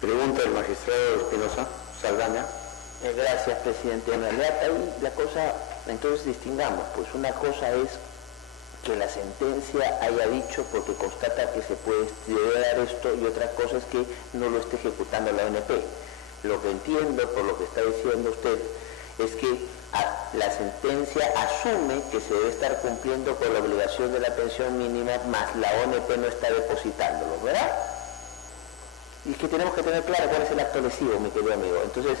Pregunta del magistrado Espinosa Saldaña. Gracias, presidente. En realidad ahí la cosa, entonces distingamos, pues una cosa es que la sentencia haya dicho porque constata que se puede dar esto, y otra cosa es que no lo esté ejecutando la ONP. Lo que entiendo por lo que está diciendo usted es que la sentencia asume que se debe estar cumpliendo con la obligación de la pensión mínima, más la ONP no está depositándolo, ¿verdad? Y es que tenemos que tener claro cuál es el acto lesivo, mi querido amigo. Entonces,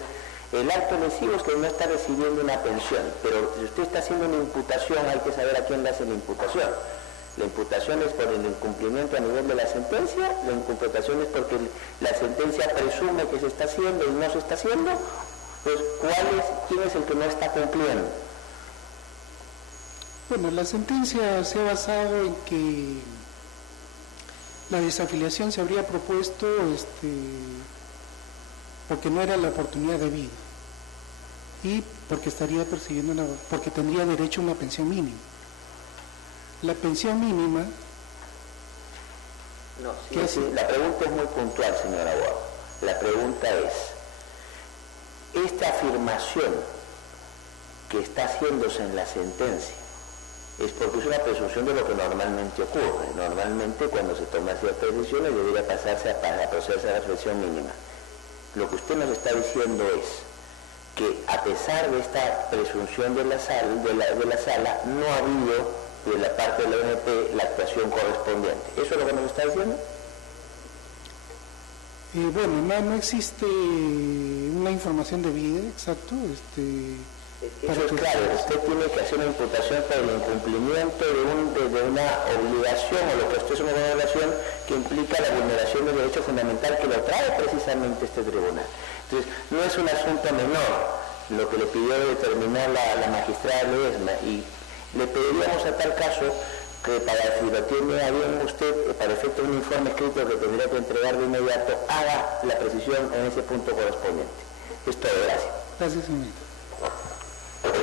el acto lesivo es que no está recibiendo una pensión, pero si usted está haciendo una imputación, hay que saber a quién le hace la imputación. La imputación es por el incumplimiento a nivel de la sentencia, la imputación es porque la sentencia presume que se está haciendo y no se está haciendo. Pues, ¿quién es el que no está cumpliendo? Bueno, la sentencia se ha basado en que la desafiliación se habría propuesto porque no era la oportunidad de vida y porque estaría persiguiendo porque tendría derecho a una pensión mínima. La pensión mínima... No, sí, la pregunta es muy puntual, señor abogado. La pregunta es, esta afirmación que está haciéndose en la sentencia es porque es una presunción de lo que normalmente ocurre. Normalmente cuando se toman ciertas decisiones debería pasarse a procesar la pensión mínima. Lo que usted nos está diciendo es que a pesar de esta presunción de la sala, no ha habido de la parte de la ONP la actuación correspondiente. ¿Eso es lo que nos está diciendo? Bueno, no existe una información debida, exacto. Eso es claro, usted tiene que hacer una imputación por el incumplimiento de una obligación, o lo que usted es una obligación que implica la vulneración del derecho fundamental que lo trae precisamente este tribunal. Entonces, no es un asunto menor lo que le pidió determinar la magistrada Ledesma, y le pediríamos a tal caso que si lo tiene a bien usted, para efecto de un informe escrito que tendría que entregar de inmediato, haga la precisión en ese punto correspondiente. Es todo, gracias. Gracias, señor.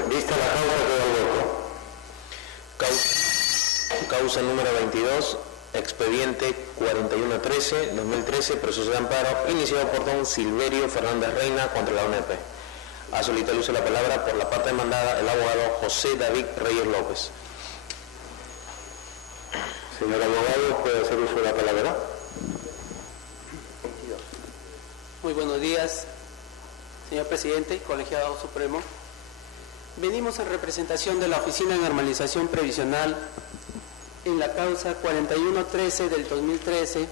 Vista la causa, queda el voto. Causa número 22, expediente 4113-2013, proceso de amparo, iniciado por don Silverio Fernández Reina contra la ONP. Ha solicitado el uso de la palabra por la parte demandada el abogado José David Reyes López. Señor abogado, ¿puede hacer uso de la palabra? Muy buenos días, señor presidente, colegiado supremo. Venimos en representación de la Oficina de Normalización Previsional en la causa 4113 del 2013,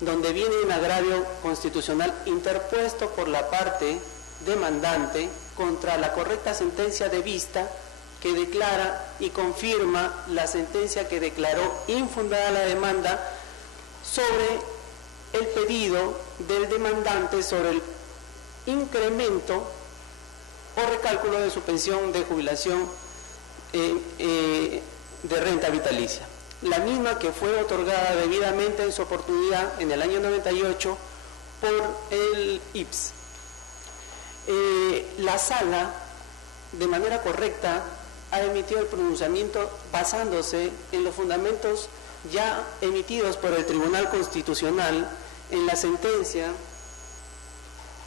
donde viene un agravio constitucional interpuesto por la parte demandante contra la correcta sentencia de vista que declara y confirma la sentencia que declaró infundada la demanda sobre el pedido del demandante sobre el incremento o recálculo de su pensión de jubilación de renta vitalicia. la misma que fue otorgada debidamente en su oportunidad en el año 98 por el IPS. La sala, de manera correcta, ha emitido el pronunciamiento basándose en los fundamentos ya emitidos por el Tribunal Constitucional en la sentencia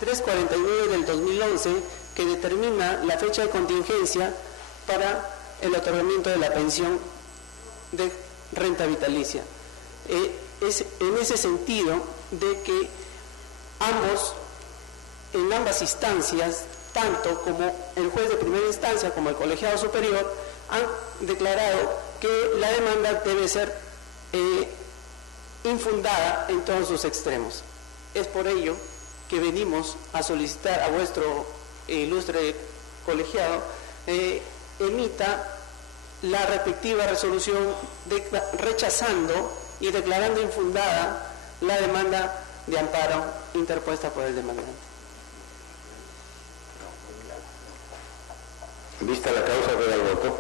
349 del 2011, que determina la fecha de contingencia para el otorgamiento de la pensión de renta vitalicia. Es en ese sentido de que en ambas instancias, tanto como el juez de primera instancia como el colegiado superior, han declarado que la demanda debe ser infundada en todos sus extremos. Es por ello que venimos a solicitar a vuestro ilustre colegiado emita la respectiva resolución rechazando y declarando infundada la demanda de amparo interpuesta por el demandante. Vista la causa, queda el voto.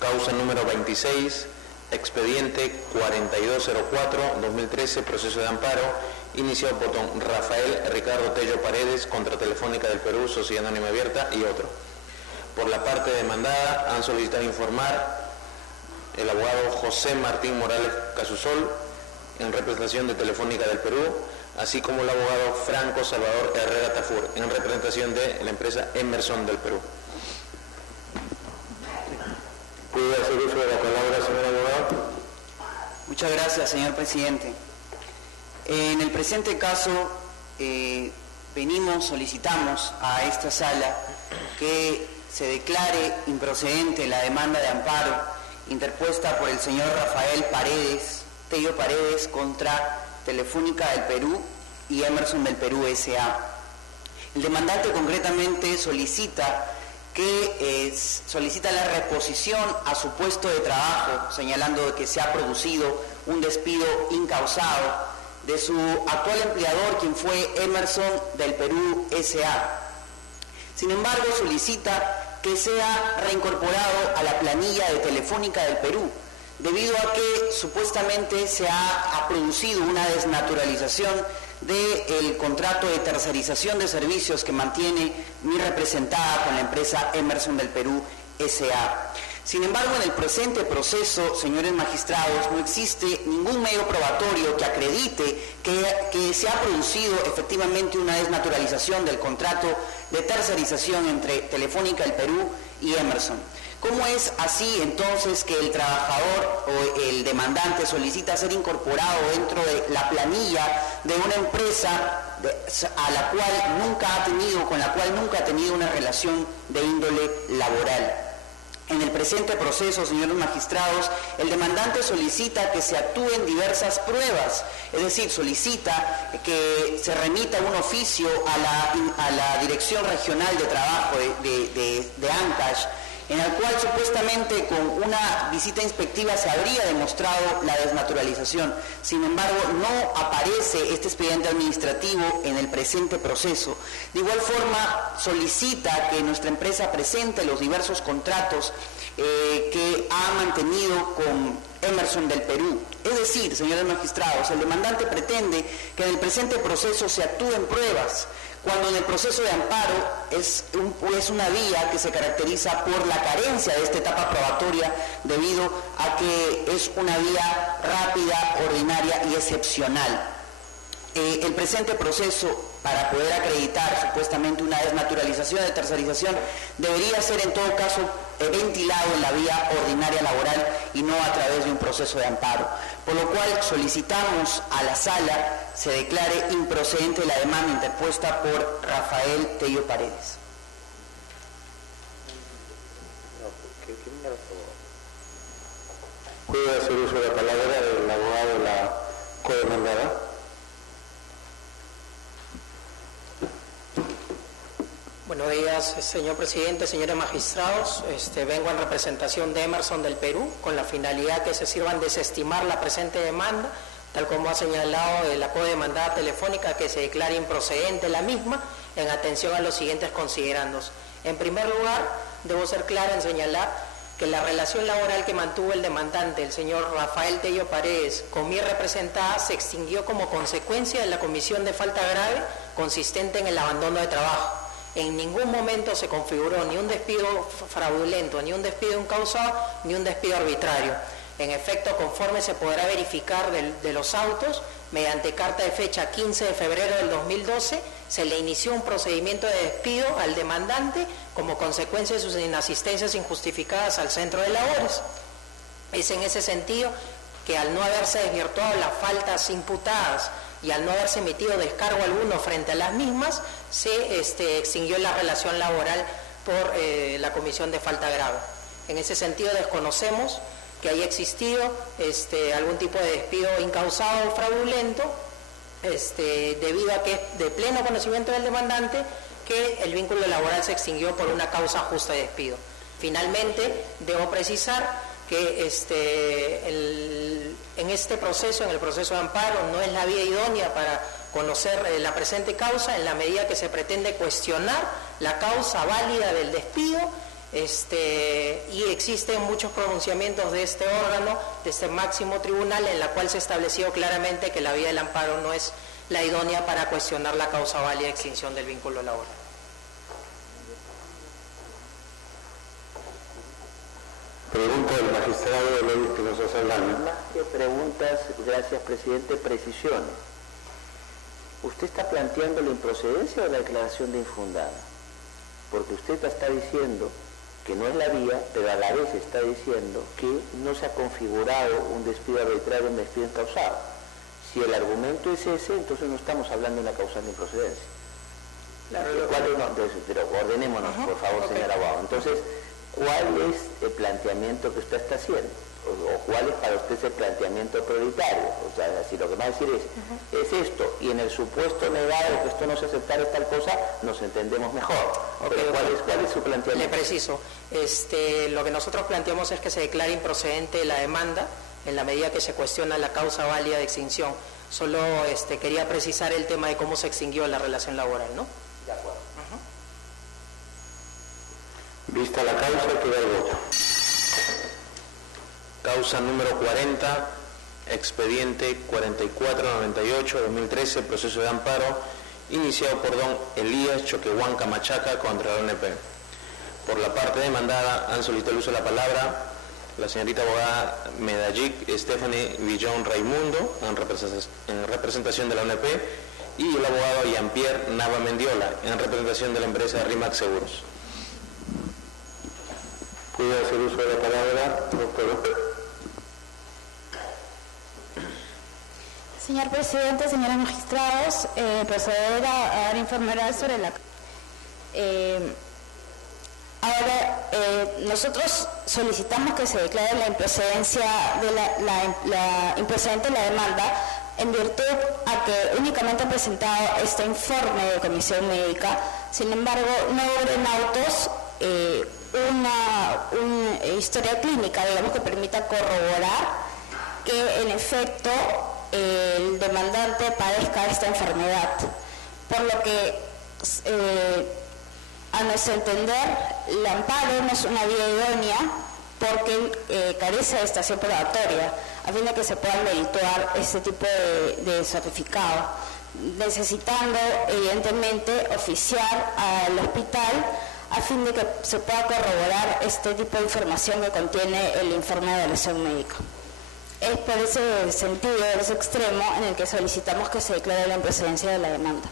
Causa número 26, expediente 4204-2013, proceso de amparo, iniciado por don Rafael Ricardo Tello Paredes contra Telefónica del Perú, Sociedad Anónima Abierta y otro. Por la parte demandada han solicitado informar el abogado José Martín Morales Casusol, en representación de Telefónica del Perú, así como el abogado Franco Salvador Herrera Tafur, en representación de la empresa Emerson del Perú. ¿Puede hacer uso de la palabra, señor abogado? Muchas gracias, señor presidente. En el presente caso, solicitamos a esta sala que se declare improcedente la demanda de amparo interpuesta por el señor Rafael Tello Paredes contra Telefónica del Perú y Emerson del Perú S.A. El demandante concretamente solicita la reposición a su puesto de trabajo, señalando que se ha producido un despido incausado de su actual empleador, quien fue Emerson del Perú S.A. Sin embargo, solicita que sea reincorporado a la planilla de Telefónica del Perú, debido a que supuestamente se ha producido una desnaturalización del contrato de tercerización de servicios que mantiene mi representada con la empresa Emerson del Perú S.A. Sin embargo, en el presente proceso, señores magistrados, no existe ningún medio probatorio que acredite que se ha producido efectivamente una desnaturalización del contrato de tercerización entre Telefónica del Perú y Emerson. ¿Cómo es así entonces que el trabajador o el demandante solicita ser incorporado dentro de la planilla de una empresa con la cual nunca ha tenido una relación de índole laboral? En el presente proceso, señores magistrados, el demandante solicita que se actúen diversas pruebas, es decir, solicita que se remita un oficio a la Dirección Regional de Trabajo de Ancash, en el cual supuestamente con una visita inspectiva se habría demostrado la desnaturalización. Sin embargo, no aparece este expediente administrativo en el presente proceso. De igual forma, solicita que nuestra empresa presente los diversos contratos que ha mantenido con Emerson del Perú. Es decir, señores magistrados, el demandante pretende que en el presente proceso se actúen pruebas, cuando en el proceso de amparo es una vía que se caracteriza por la carencia de esta etapa probatoria, debido a que es una vía rápida, ordinaria y excepcional. El presente proceso, para poder acreditar supuestamente una desnaturalización de tercerización, debería ser en todo caso ventilado en la vía ordinaria laboral y no a través de un proceso de amparo. Por lo cual solicitamos a la sala se declare improcedente la demanda interpuesta por Rafael Tello Paredes. ¿Puede hacer uso de la palabra del abogado de la codemandada? Buenos días, señor presidente, señores magistrados. Vengo en representación de Emerson del Perú con la finalidad que se sirvan desestimar la presente demanda, tal como ha señalado la codemandada telefónica, que se declare improcedente la misma en atención a los siguientes considerandos. En primer lugar, debo ser clara en señalar que la relación laboral que mantuvo el demandante, el señor Rafael Tello Paredes, con mi representada, se extinguió como consecuencia de la comisión de falta grave consistente en el abandono de trabajo. En ningún momento se configuró ni un despido fraudulento, ni un despido incausado, ni un despido arbitrario. En efecto, conforme se podrá verificar de los autos, mediante carta de fecha 15 de febrero del 2012, se le inició un procedimiento de despido al demandante como consecuencia de sus inasistencias injustificadas al centro de labores. Es en ese sentido que al no haberse desvirtuado las faltas imputadas y al no haberse emitido descargo alguno frente a las mismas, se extinguió la relación laboral por la comisión de falta grave. En ese sentido desconocemos que haya existido algún tipo de despido incausado o fraudulento, debido a que es de pleno conocimiento del demandante que el vínculo laboral se extinguió por una causa justa de despido. Finalmente, debo precisar que en este proceso, en el proceso de amparo, no es la vía idónea para conocer la presente causa en la medida que se pretende cuestionar la causa válida del despido, y existen muchos pronunciamientos de este órgano, de este máximo tribunal, en la cual se ha establecido claramente que la vía del amparo no es la idónea para cuestionar la causa válida de extinción del vínculo laboral. Pregunta del magistrado de Luis Espinosa Saldaña. Más que preguntas, gracias presidente, precisiones. ¿Usted está planteando la improcedencia o la declaración de infundada? Porque usted está diciendo que no es la vía, pero a la vez está diciendo que no se ha configurado un despido arbitrario, un despido incausado. Si el argumento es ese, entonces no estamos hablando de una causal de improcedencia. Pero ordenémonos, por favor, señor abogado. Entonces, ¿cuál es el planteamiento que usted está haciendo? ¿O cuál es para usted ese planteamiento prioritario? O sea, si lo que va a decir es esto, y en el supuesto negado que esto no se aceptara es tal cosa, nos entendemos mejor. Pero ¿cuál es su planteamiento? Le preciso. Lo que nosotros planteamos es que se declare improcedente la demanda en la medida que se cuestiona la causa válida de extinción. Solo quería precisar el tema de cómo se extinguió la relación laboral, ¿no? De acuerdo. Vista la causa, queda el voto. Causa número 40, expediente 4498-2013, proceso de amparo, iniciado por don Elías Choquehuanca Machaca contra la ONP. Por la parte demandada han solicitado el uso de la palabra la señorita abogada Medallic Stephanie Villón Raimundo, en representación de la ONP, y el abogado Jean-Pierre Nava Mendiola, en representación de la empresa RIMAX Seguros. ¿Puede hacer uso de la palabra, doctor? Señor presidente, señores magistrados, proceder a dar informe oral sobre la... nosotros solicitamos que se declare la improcedencia de la improcedente de la demanda en virtud a que únicamente ha presentado este informe de comisión médica. Sin embargo, no hubo en autos una historia clínica, digamos, que permita corroborar que en efecto el demandante padezca esta enfermedad, por lo que a nuestro entender el amparo no es una vía idónea porque carece de estación probatoria a fin de que se pueda merituar este tipo de certificado, necesitando evidentemente oficiar al hospital a fin de que se pueda corroborar este tipo de información que contiene el informe de evaluación médica. Es por ese sentido, ese extremo, en el que solicitamos que se declare la improcedencia de la demanda.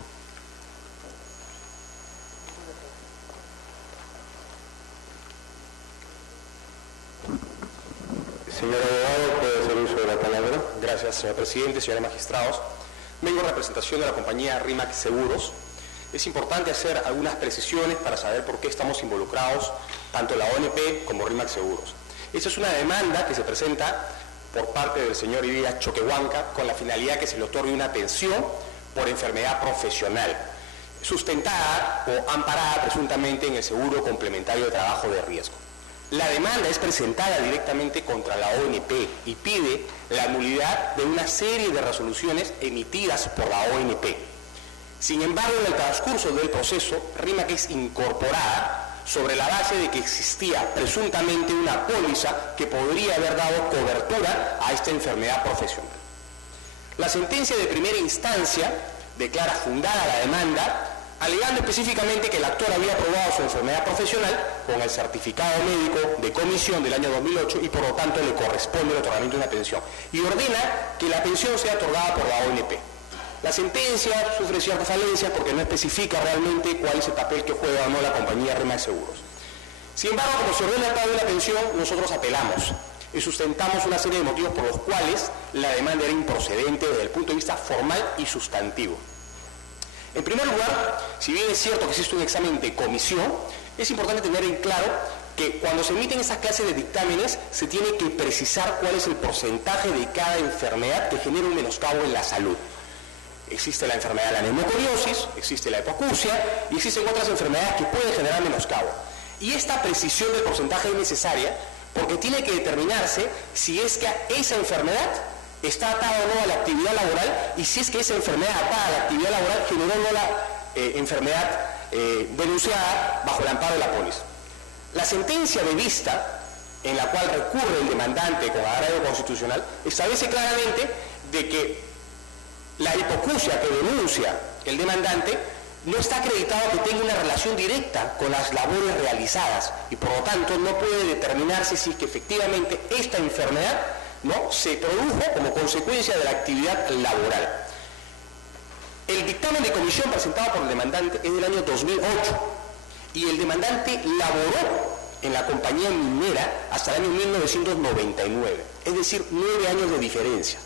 Señor abogado, ¿puede hacer uso de la palabra? Gracias, señor presidente, señores magistrados. Vengo en representación de la compañía RIMAX Seguros. Es importante hacer algunas precisiones para saber por qué estamos involucrados tanto la ONP como RIMAX Seguros. Esta es una demanda que se presenta por parte del señor Elías Choquehuanca con la finalidad que se le otorgue una pensión por enfermedad profesional, sustentada o amparada presuntamente en el seguro complementario de trabajo de riesgo. La demanda es presentada directamente contra la ONP y pide la nulidad de una serie de resoluciones emitidas por la ONP. Sin embargo, en el transcurso del proceso, RIMAX es incorporada sobre la base de que existía presuntamente una póliza que podría haber dado cobertura a esta enfermedad profesional. La sentencia de primera instancia declara fundada la demanda, alegando específicamente que el actor había probado su enfermedad profesional con el certificado médico de comisión del año 2008 y por lo tanto le corresponde el otorgamiento de una pensión, y ordena que la pensión sea otorgada por la ONP. La sentencia sufre ciertas falencias porque no especifica realmente cuál es el papel que juega o no la compañía RIMAC Seguros. Sin embargo, como se ordena el pago de la pensión, nosotros apelamos y sustentamos una serie de motivos por los cuales la demanda era improcedente desde el punto de vista formal y sustantivo. En primer lugar, si bien es cierto que existe un examen de comisión, es importante tener en claro que cuando se emiten esas clases de dictámenes se tiene que precisar cuál es el porcentaje de cada enfermedad que genera un menoscabo en la salud. Existe la enfermedad de la neumocoriosis, existe la hipoacusia y existen otras enfermedades que pueden generar menoscabo. Y esta precisión del porcentaje es necesaria porque tiene que determinarse si es que esa enfermedad está atada o no a la actividad laboral y si es que esa enfermedad atada a la actividad laboral generó o no la enfermedad denunciada bajo el amparo de la póliza. La sentencia de vista en la cual recurre el demandante con agravio constitucional establece claramente de que la hipoacusia que denuncia el demandante no está acreditado que tenga una relación directa con las labores realizadas y por lo tanto no puede determinarse si es que efectivamente esta enfermedad no se produjo como consecuencia de la actividad laboral. El dictamen de comisión presentado por el demandante es del año 2008 y el demandante laboró en la compañía minera hasta el año 1999, es decir, 9 años de diferencia.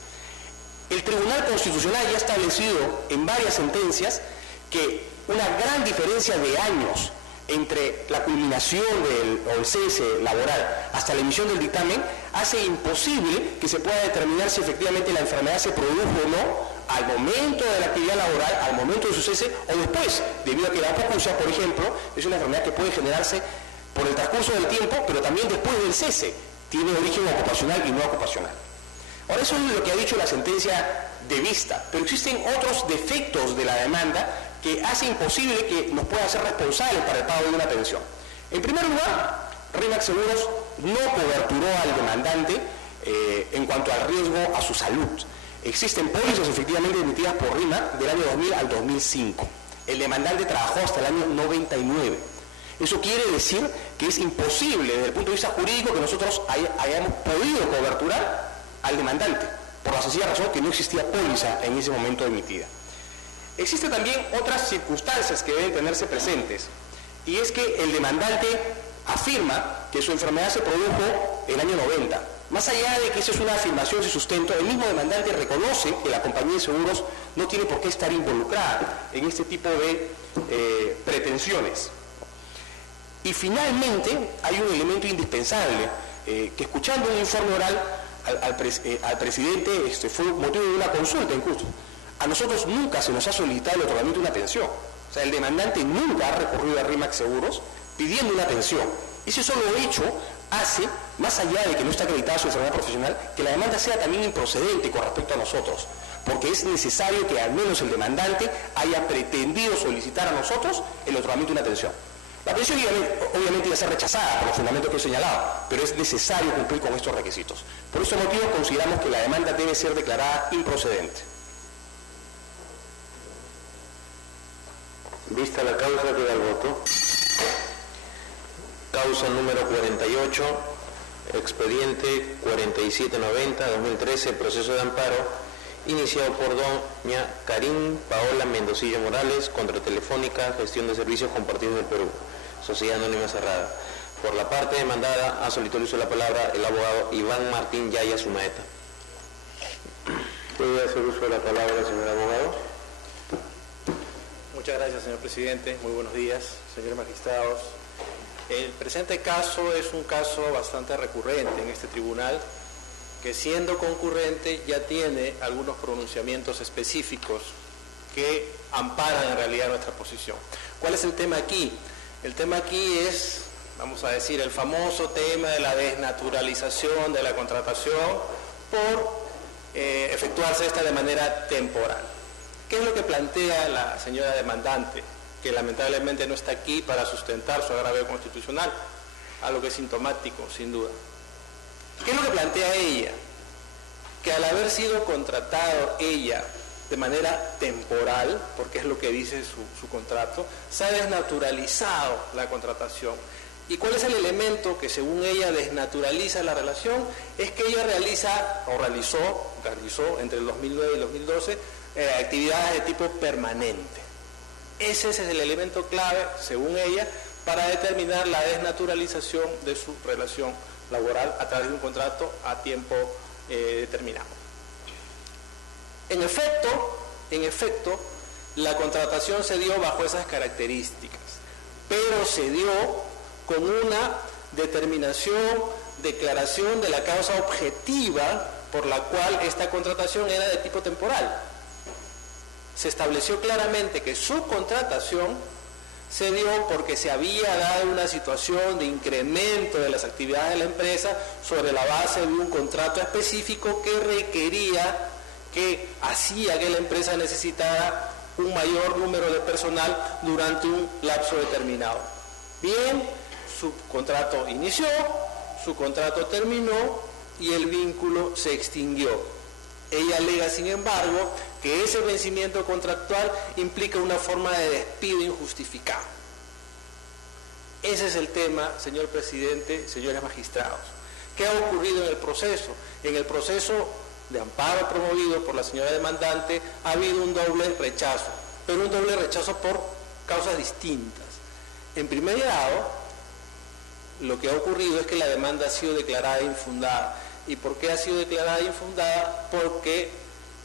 El Tribunal Constitucional ya ha establecido en varias sentencias que una gran diferencia de años entre la culminación o el cese laboral hasta la emisión del dictamen hace imposible que se pueda determinar si efectivamente la enfermedad se produjo o no al momento de la actividad laboral, al momento de su cese o después, debido a que la hipoacusia, por ejemplo, es una enfermedad que puede generarse por el transcurso del tiempo, pero también después del cese, tiene origen ocupacional y no ocupacional. Ahora, eso es lo que ha dicho la sentencia de vista, pero existen otros defectos de la demanda que hace imposible que nos pueda ser responsables para el pago de una pensión. En primer lugar, RIMAC Seguros no coberturó al demandante en cuanto al riesgo a su salud. Existen pólizas efectivamente emitidas por RIMAC del año 2000 al 2005. El demandante trabajó hasta el año 99. Eso quiere decir que es imposible desde el punto de vista jurídico que nosotros hayamos podido coberturar al demandante, por la sencilla razón que no existía póliza en ese momento emitida. Existen también otras circunstancias que deben tenerse presentes, y es que el demandante afirma que su enfermedad se produjo en el año 90. Más allá de que eso es una afirmación sin sustento, el mismo demandante reconoce que la compañía de seguros no tiene por qué estar involucrada en este tipo de pretensiones. Y finalmente hay un elemento indispensable, que escuchando un informe oral al presidente fue motivo de una consulta incluso. A nosotros nunca se nos ha solicitado el otorgamiento de una pensión. O sea, el demandante nunca ha recurrido a RIMAC Seguros pidiendo una pensión. Ese solo hecho hace, más allá de que no está acreditada su enfermedad profesional, que la demanda sea también improcedente con respecto a nosotros, porque es necesario que al menos el demandante haya pretendido solicitar a nosotros el otorgamiento de una pensión. La pensión obviamente iba a ser rechazada por los fundamentos que he señalado, pero es necesario cumplir con estos requisitos. Por este motivo consideramos que la demanda debe ser declarada improcedente. Vista la causa, queda el voto. Causa número 48, expediente 4790-2013, proceso de amparo, iniciado por doña Karin Paola Mendocillo Morales contra Telefónica, Gestión de Servicios Compartidos del Perú, Sociedad Anónima Cerrada. Por la parte demandada, ha solicitado el uso de la palabra el abogado Iván Martín Yaya Sumaeta. ¿Puede hacer uso de la palabra, señor abogado? Muchas gracias, señor presidente. Muy buenos días, señores magistrados. El presente caso es un caso bastante recurrente en este tribunal, que siendo concurrente ya tiene algunos pronunciamientos específicos que amparan en realidad nuestra posición. ¿Cuál es el tema aquí? El tema aquí es, vamos a decir, el famoso tema de la desnaturalización de la contratación por efectuarse esta de manera temporal. ¿Qué es lo que plantea la señora demandante? que lamentablemente no está aquí para sustentar su agravio constitucional, algo que es sintomático, sin duda. ¿Qué es lo que plantea ella? Que al haber sido contratado ella de manera temporal, porque es lo que dice su contrato, se ha desnaturalizado la contratación. ¿Y cuál es el elemento que según ella desnaturaliza la relación? Es que ella realizó entre el 2009 y el 2012 actividades de tipo permanente. Ese es el elemento clave, según ella, para determinar la desnaturalización de su relación laboral a través de un contrato a tiempo determinado. En efecto, la contratación se dio bajo esas características, pero se dio con una declaración de la causa objetiva por la cual esta contratación era de tipo temporal. Se estableció claramente que su contratación se dio porque se había dado una situación de incremento de las actividades de la empresa sobre la base de un contrato específico que hacía que la empresa necesitara un mayor número de personal durante un lapso determinado. Bien, su contrato inició, su contrato terminó y el vínculo se extinguió. Ella alega, sin embargo, que ese vencimiento contractual implica una forma de despido injustificado. Ese es el tema, señor presidente, señores magistrados. ¿Qué ha ocurrido en el proceso? En el proceso de amparo promovido por la señora demandante ha habido un doble rechazo, pero un doble rechazo por causas distintas. En primer grado, lo que ha ocurrido es que la demanda ha sido declarada infundada. ¿Y por qué ha sido declarada infundada? Porque,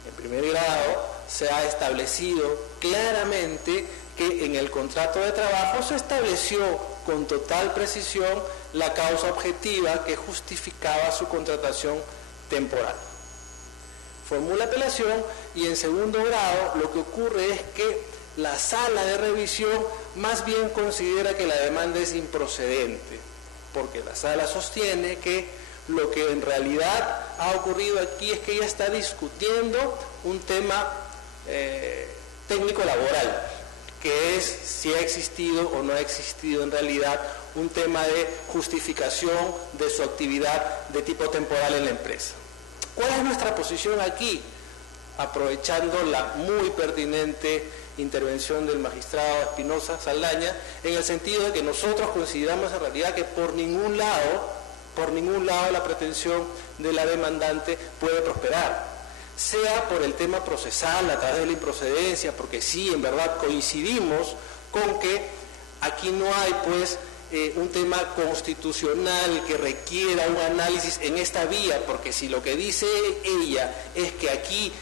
en primer grado, se ha establecido claramente que en el contrato de trabajo se estableció con total precisión la causa objetiva que justificaba su contratación temporal. Formula apelación y en segundo grado lo que ocurre es que la sala de revisión más bien considera que la demanda es improcedente, porque la sala sostiene que lo que en realidad ha ocurrido aquí es que ella está discutiendo un tema técnico-laboral, que es si ha existido o no ha existido en realidad un tema de justificación de su actividad de tipo temporal en la empresa. ¿Cuál es nuestra posición aquí? Aprovechando la muy pertinente intervención del magistrado Espinosa Saldaña, en el sentido de que nosotros consideramos en realidad que por ningún lado la pretensión de la demandante puede prosperar, sea por el tema procesal a través de la improcedencia, porque sí, en verdad coincidimos con que aquí no hay pues un tema constitucional que requiera un análisis en esta vía, porque si lo que dice ella es que aquí,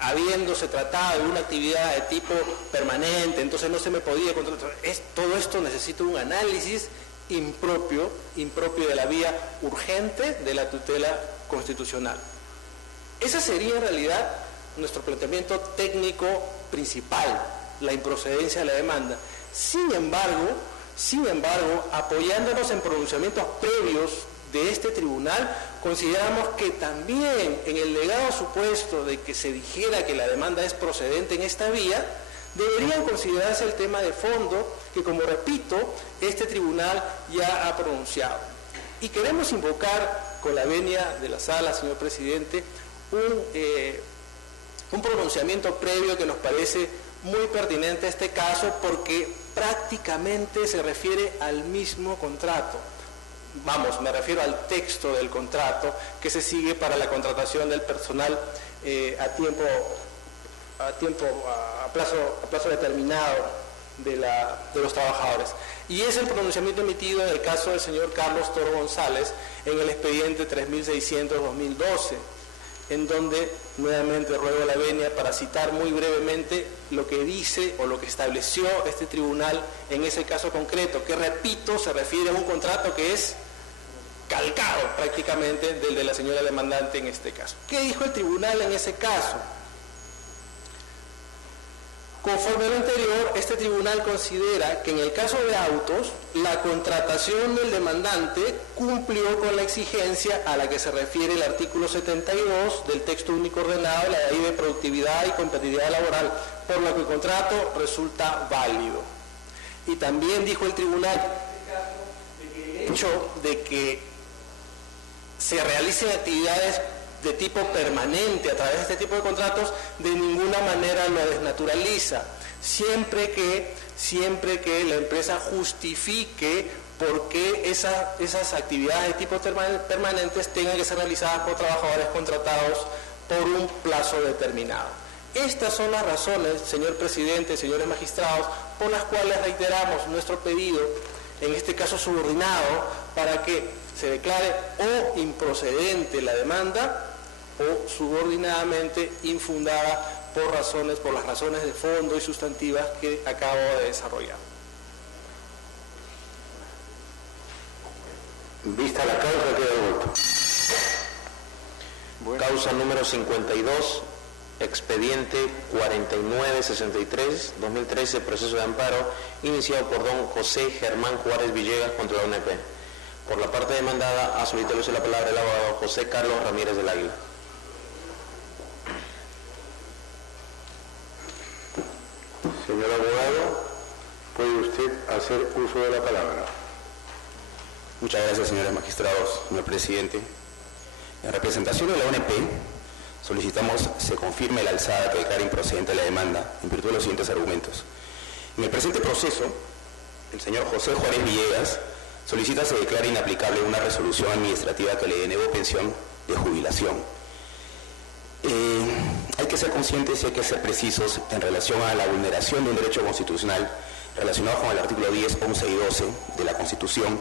habiéndose tratado de una actividad de tipo permanente, entonces no se me podía contratar, todo esto necesita un análisis impropio de la vía urgente de la tutela constitucional. Ese sería en realidad nuestro planteamiento técnico principal, la improcedencia de la demanda. Sin embargo, apoyándonos en pronunciamientos previos de este tribunal, consideramos que también en el legado supuesto de que se dijera que la demanda es procedente en esta vía, deberían considerarse el tema de fondo que, como repito, este tribunal ya ha pronunciado. Y queremos invocar, con la venia de la sala, señor presidente, un pronunciamiento previo que nos parece muy pertinente a este caso, porque prácticamente se refiere al mismo contrato. Vamos, me refiero al texto del contrato que se sigue para la contratación del personal a plazo determinado de los trabajadores. Y es el pronunciamiento emitido en el caso del señor Carlos Toro González en el expediente 3600-2012, en donde nuevamente ruego la venia para citar muy brevemente lo que dice o lo que estableció este tribunal en ese caso concreto, que repito, se refiere a un contrato que es calcado prácticamente del de la señora demandante en este caso. ¿Qué dijo el tribunal en ese caso? Conforme a lo anterior, este tribunal considera que en el caso de autos, la contratación del demandante cumplió con la exigencia a la que se refiere el artículo 72 del texto único ordenado de la Ley de Productividad y Competitividad Laboral, por lo que el contrato resulta válido. Y también dijo el tribunal el hecho de que se realicen actividades de tipo permanente a través de este tipo de contratos de ninguna manera lo desnaturaliza, siempre que la empresa justifique por qué esas actividades de tipo permanentes tengan que ser realizadas por trabajadores contratados por un plazo determinado. Estas son las razones, señor presidente, señores magistrados, por las cuales reiteramos nuestro pedido, en este caso subordinado, para que se declare o improcedente la demanda o subordinadamente infundada por las razones de fondo y sustantivas que acabo de desarrollar. Vista la causa, queda el voto. Causa número 52, expediente 4963-2013, proceso de amparo, iniciado por don José Germán Juárez Villegas contra la ONP. Por la parte demandada, a solicitar la palabra el abogado José Carlos Ramírez del Águila. Señor abogado, puede usted hacer uso de la palabra. Muchas gracias, señores magistrados, señor presidente. En representación de la ONP, solicitamos se confirme la alzada que declara improcedente la demanda en virtud de los siguientes argumentos. En el presente proceso, el señor José Juárez Villegas solicita se declare inaplicable una resolución administrativa que le denegó pensión de jubilación. Hay que ser conscientes y hay que ser precisos en relación a la vulneración de un derecho constitucional relacionado con el artículo 10, 11 y 12 de la Constitución,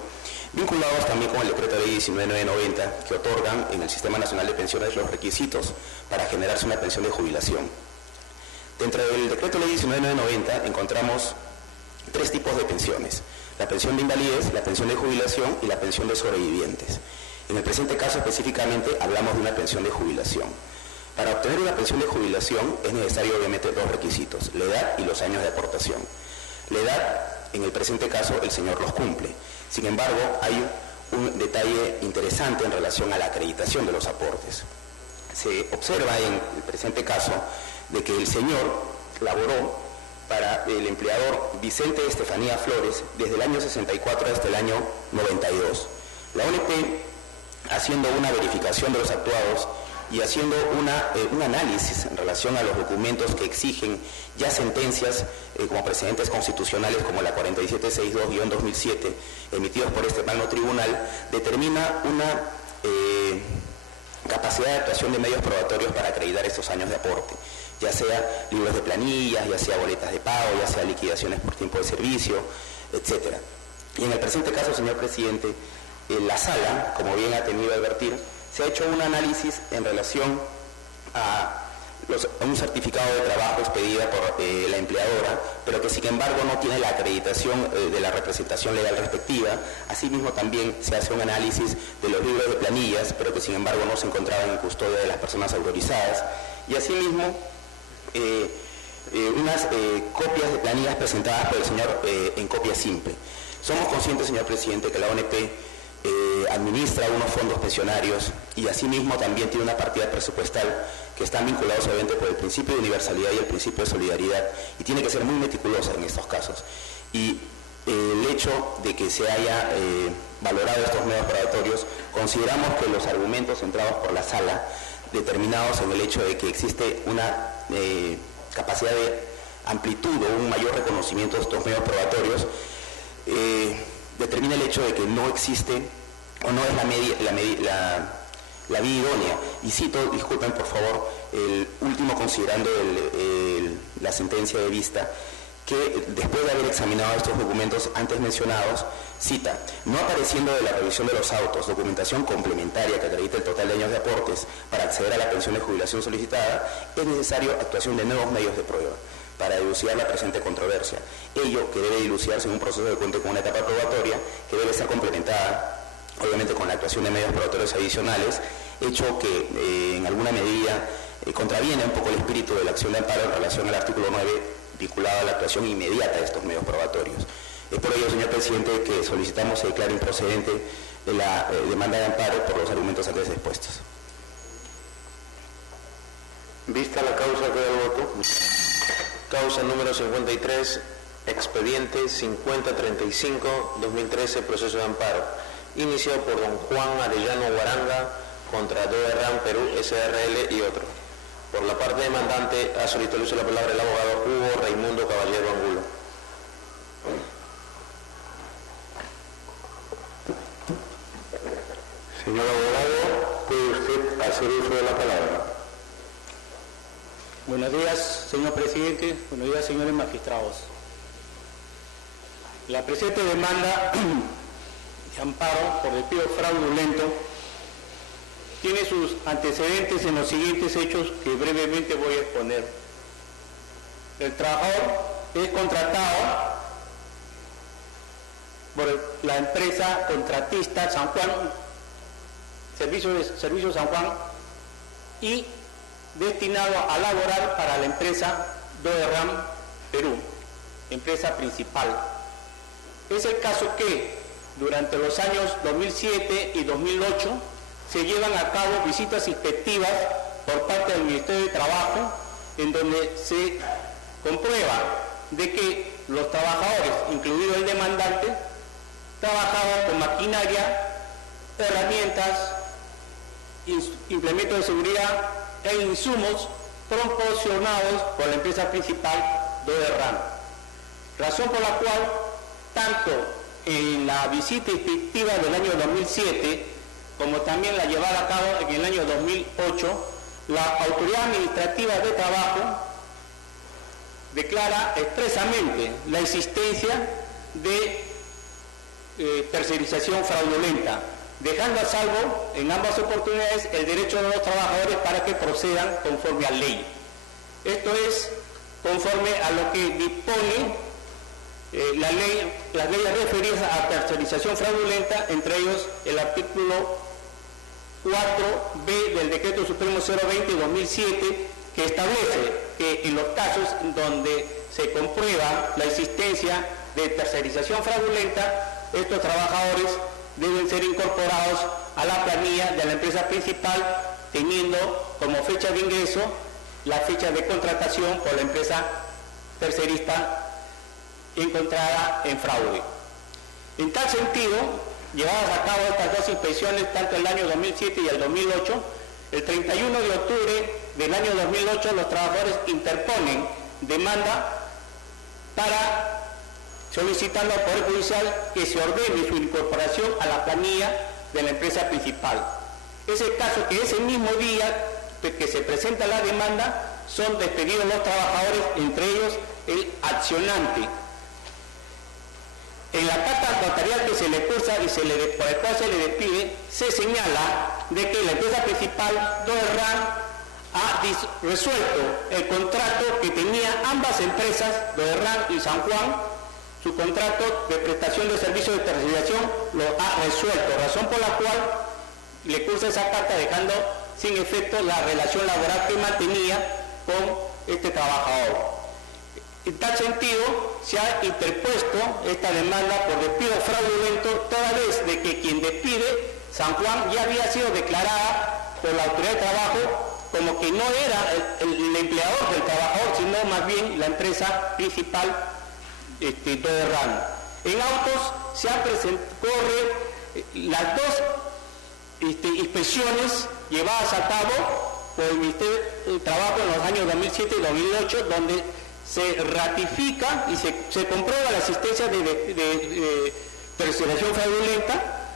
vinculados también con el decreto de ley 19990, que otorgan en el Sistema Nacional de Pensiones los requisitos para generarse una pensión de jubilación. Dentro del decreto de ley 19990 encontramos tres tipos de pensiones: la pensión de invalidez, la pensión de jubilación y la pensión de sobrevivientes. En el presente caso específicamente hablamos de una pensión de jubilación. Para obtener una pensión de jubilación es necesario obviamente dos requisitos: la edad y los años de aportación. La edad, en el presente caso, el señor los cumple. Sin embargo, hay un detalle interesante en relación a la acreditación de los aportes. Se observa en el presente caso de que el señor laboró para el empleador Vicente Estefanía Flores desde el año 64 hasta el año 92. La ONP, haciendo una verificación de los actuados y haciendo un análisis en relación a los documentos que exigen ya sentencias como precedentes constitucionales como la 4762-2007 emitidos por este magno tribunal, determina una capacidad de actuación de medios probatorios para acreditar estos años de aporte, ya sea libros de planillas, ya sea boletas de pago, ya sea liquidaciones por tiempo de servicio, etc. Y en el presente caso, señor presidente, la sala, como bien ha tenido que advertir, se ha hecho un análisis en relación a un certificado de trabajo expedida por la empleadora, pero que sin embargo no tiene la acreditación de la representación legal respectiva. Asimismo también se hace un análisis de los libros de planillas, pero que sin embargo no se encontraban en custodia de las personas autorizadas. Y asimismo unas copias de planillas presentadas por el señor en copia simple. Somos conscientes, señor presidente, que la ONP administra unos fondos pensionarios y asimismo también tiene una partida presupuestal que están vinculados obviamente por el principio de universalidad y el principio de solidaridad, y tiene que ser muy meticulosa en estos casos. Y el hecho de que se haya valorado estos medios probatorios, consideramos que los argumentos centrados por la sala, determinados en el hecho de que existe una capacidad de amplitud o un mayor reconocimiento de estos medios probatorios, determina el hecho de que no existe o no es la vía idónea. Y cito, disculpen por favor, el último considerando la sentencia de vista, que después de haber examinado estos documentos antes mencionados, cita: no apareciendo de la revisión de los autos documentación complementaria que acredite el total de años de aportes para acceder a la pensión de jubilación solicitada, es necesario actuación de nuevos medios de prueba para dilucidar la presente controversia. Ello que debe dilucidarse en un proceso que cuente con una etapa probatoria que debe ser complementada obviamente con la actuación de medios probatorios adicionales, hecho que en alguna medida contraviene un poco el espíritu de la acción de amparo en relación al artículo 9 vinculado a la actuación inmediata de estos medios probatorios. Es por ello, señor presidente, que solicitamos se declare improcedente la demanda de amparo por los argumentos antes expuestos. Vista la causa, queda el voto. Causa número 53, expediente 5035-2013, proceso de amparo, iniciado por don Juan Arellano Guaranga contra Doerran Perú SRL y otros. Por la parte demandante, ha solicitado el uso de la palabra el abogado Hugo Raimundo Caballero Angulo. Señor abogado, ¿puede usted hacer uso de la palabra? Buenos días, señor presidente. Buenos días, señores magistrados. La presente demanda de amparo por despido fraudulento tiene sus antecedentes en los siguientes hechos que brevemente voy a exponer. El trabajador es contratado por la empresa contratista San Juan, Servicio San Juan, y destinado a laborar para la empresa Doerran Perú, empresa principal. Es el caso que durante los años 2007 y 2008 se llevan a cabo visitas inspectivas por parte del Ministerio de Trabajo, en donde se comprueba de que los trabajadores, incluido el demandante, trabajaban con maquinaria, herramientas, implementos de seguridad e insumos proporcionados por la empresa principal Doerran. Razón por la cual, tanto en la visita inspectiva del año 2007 como también la llevada a cabo en el año 2008, la Autoridad Administrativa de Trabajo declara expresamente la existencia de tercerización fraudulenta, dejando a salvo en ambas oportunidades el derecho de los trabajadores para que procedan conforme a ley. Esto es conforme a lo que dispone las leyes referidas a tercerización fraudulenta, entre ellos el artículo 4b del Decreto Supremo 020-2007, que establece que en los casos donde se comprueba la existencia de tercerización fraudulenta, estos trabajadores deben ser incorporados a la planilla de la empresa principal, teniendo como fecha de ingreso la fecha de contratación por la empresa tercerista encontrada en fraude. En tal sentido, llevadas a cabo estas dos inspecciones, tanto el año 2007 y el 2008, el 31 de octubre del año 2008 los trabajadores interponen demanda para solicitando al Poder Judicial que se ordene su incorporación a la planilla de la empresa principal. Es el caso que ese mismo día que se presenta la demanda son despedidos los trabajadores, entre ellos el accionante. En la carta notarial que se le cursa y por el cual se le despide, se señala de que la empresa principal, Doerran, ha resuelto el contrato que tenía ambas empresas, Doerran y San Juan. Su contrato de prestación de servicios de tercerización lo ha resuelto, razón por la cual le cursa esa carta dejando sin efecto la relación laboral que mantenía con este trabajador. En tal sentido, se ha interpuesto esta demanda por despido fraudulento, toda vez de que quien despide, San Juan, ya había sido declarada por la Autoridad de Trabajo como que no era el empleador del trabajador, sino más bien la empresa principal, Doerran. En autos se han corre las dos inspecciones llevadas a cabo por el Ministerio de Trabajo en los años 2007 y 2008, donde se ratifica y se comprueba la existencia de tercerización fraudulenta.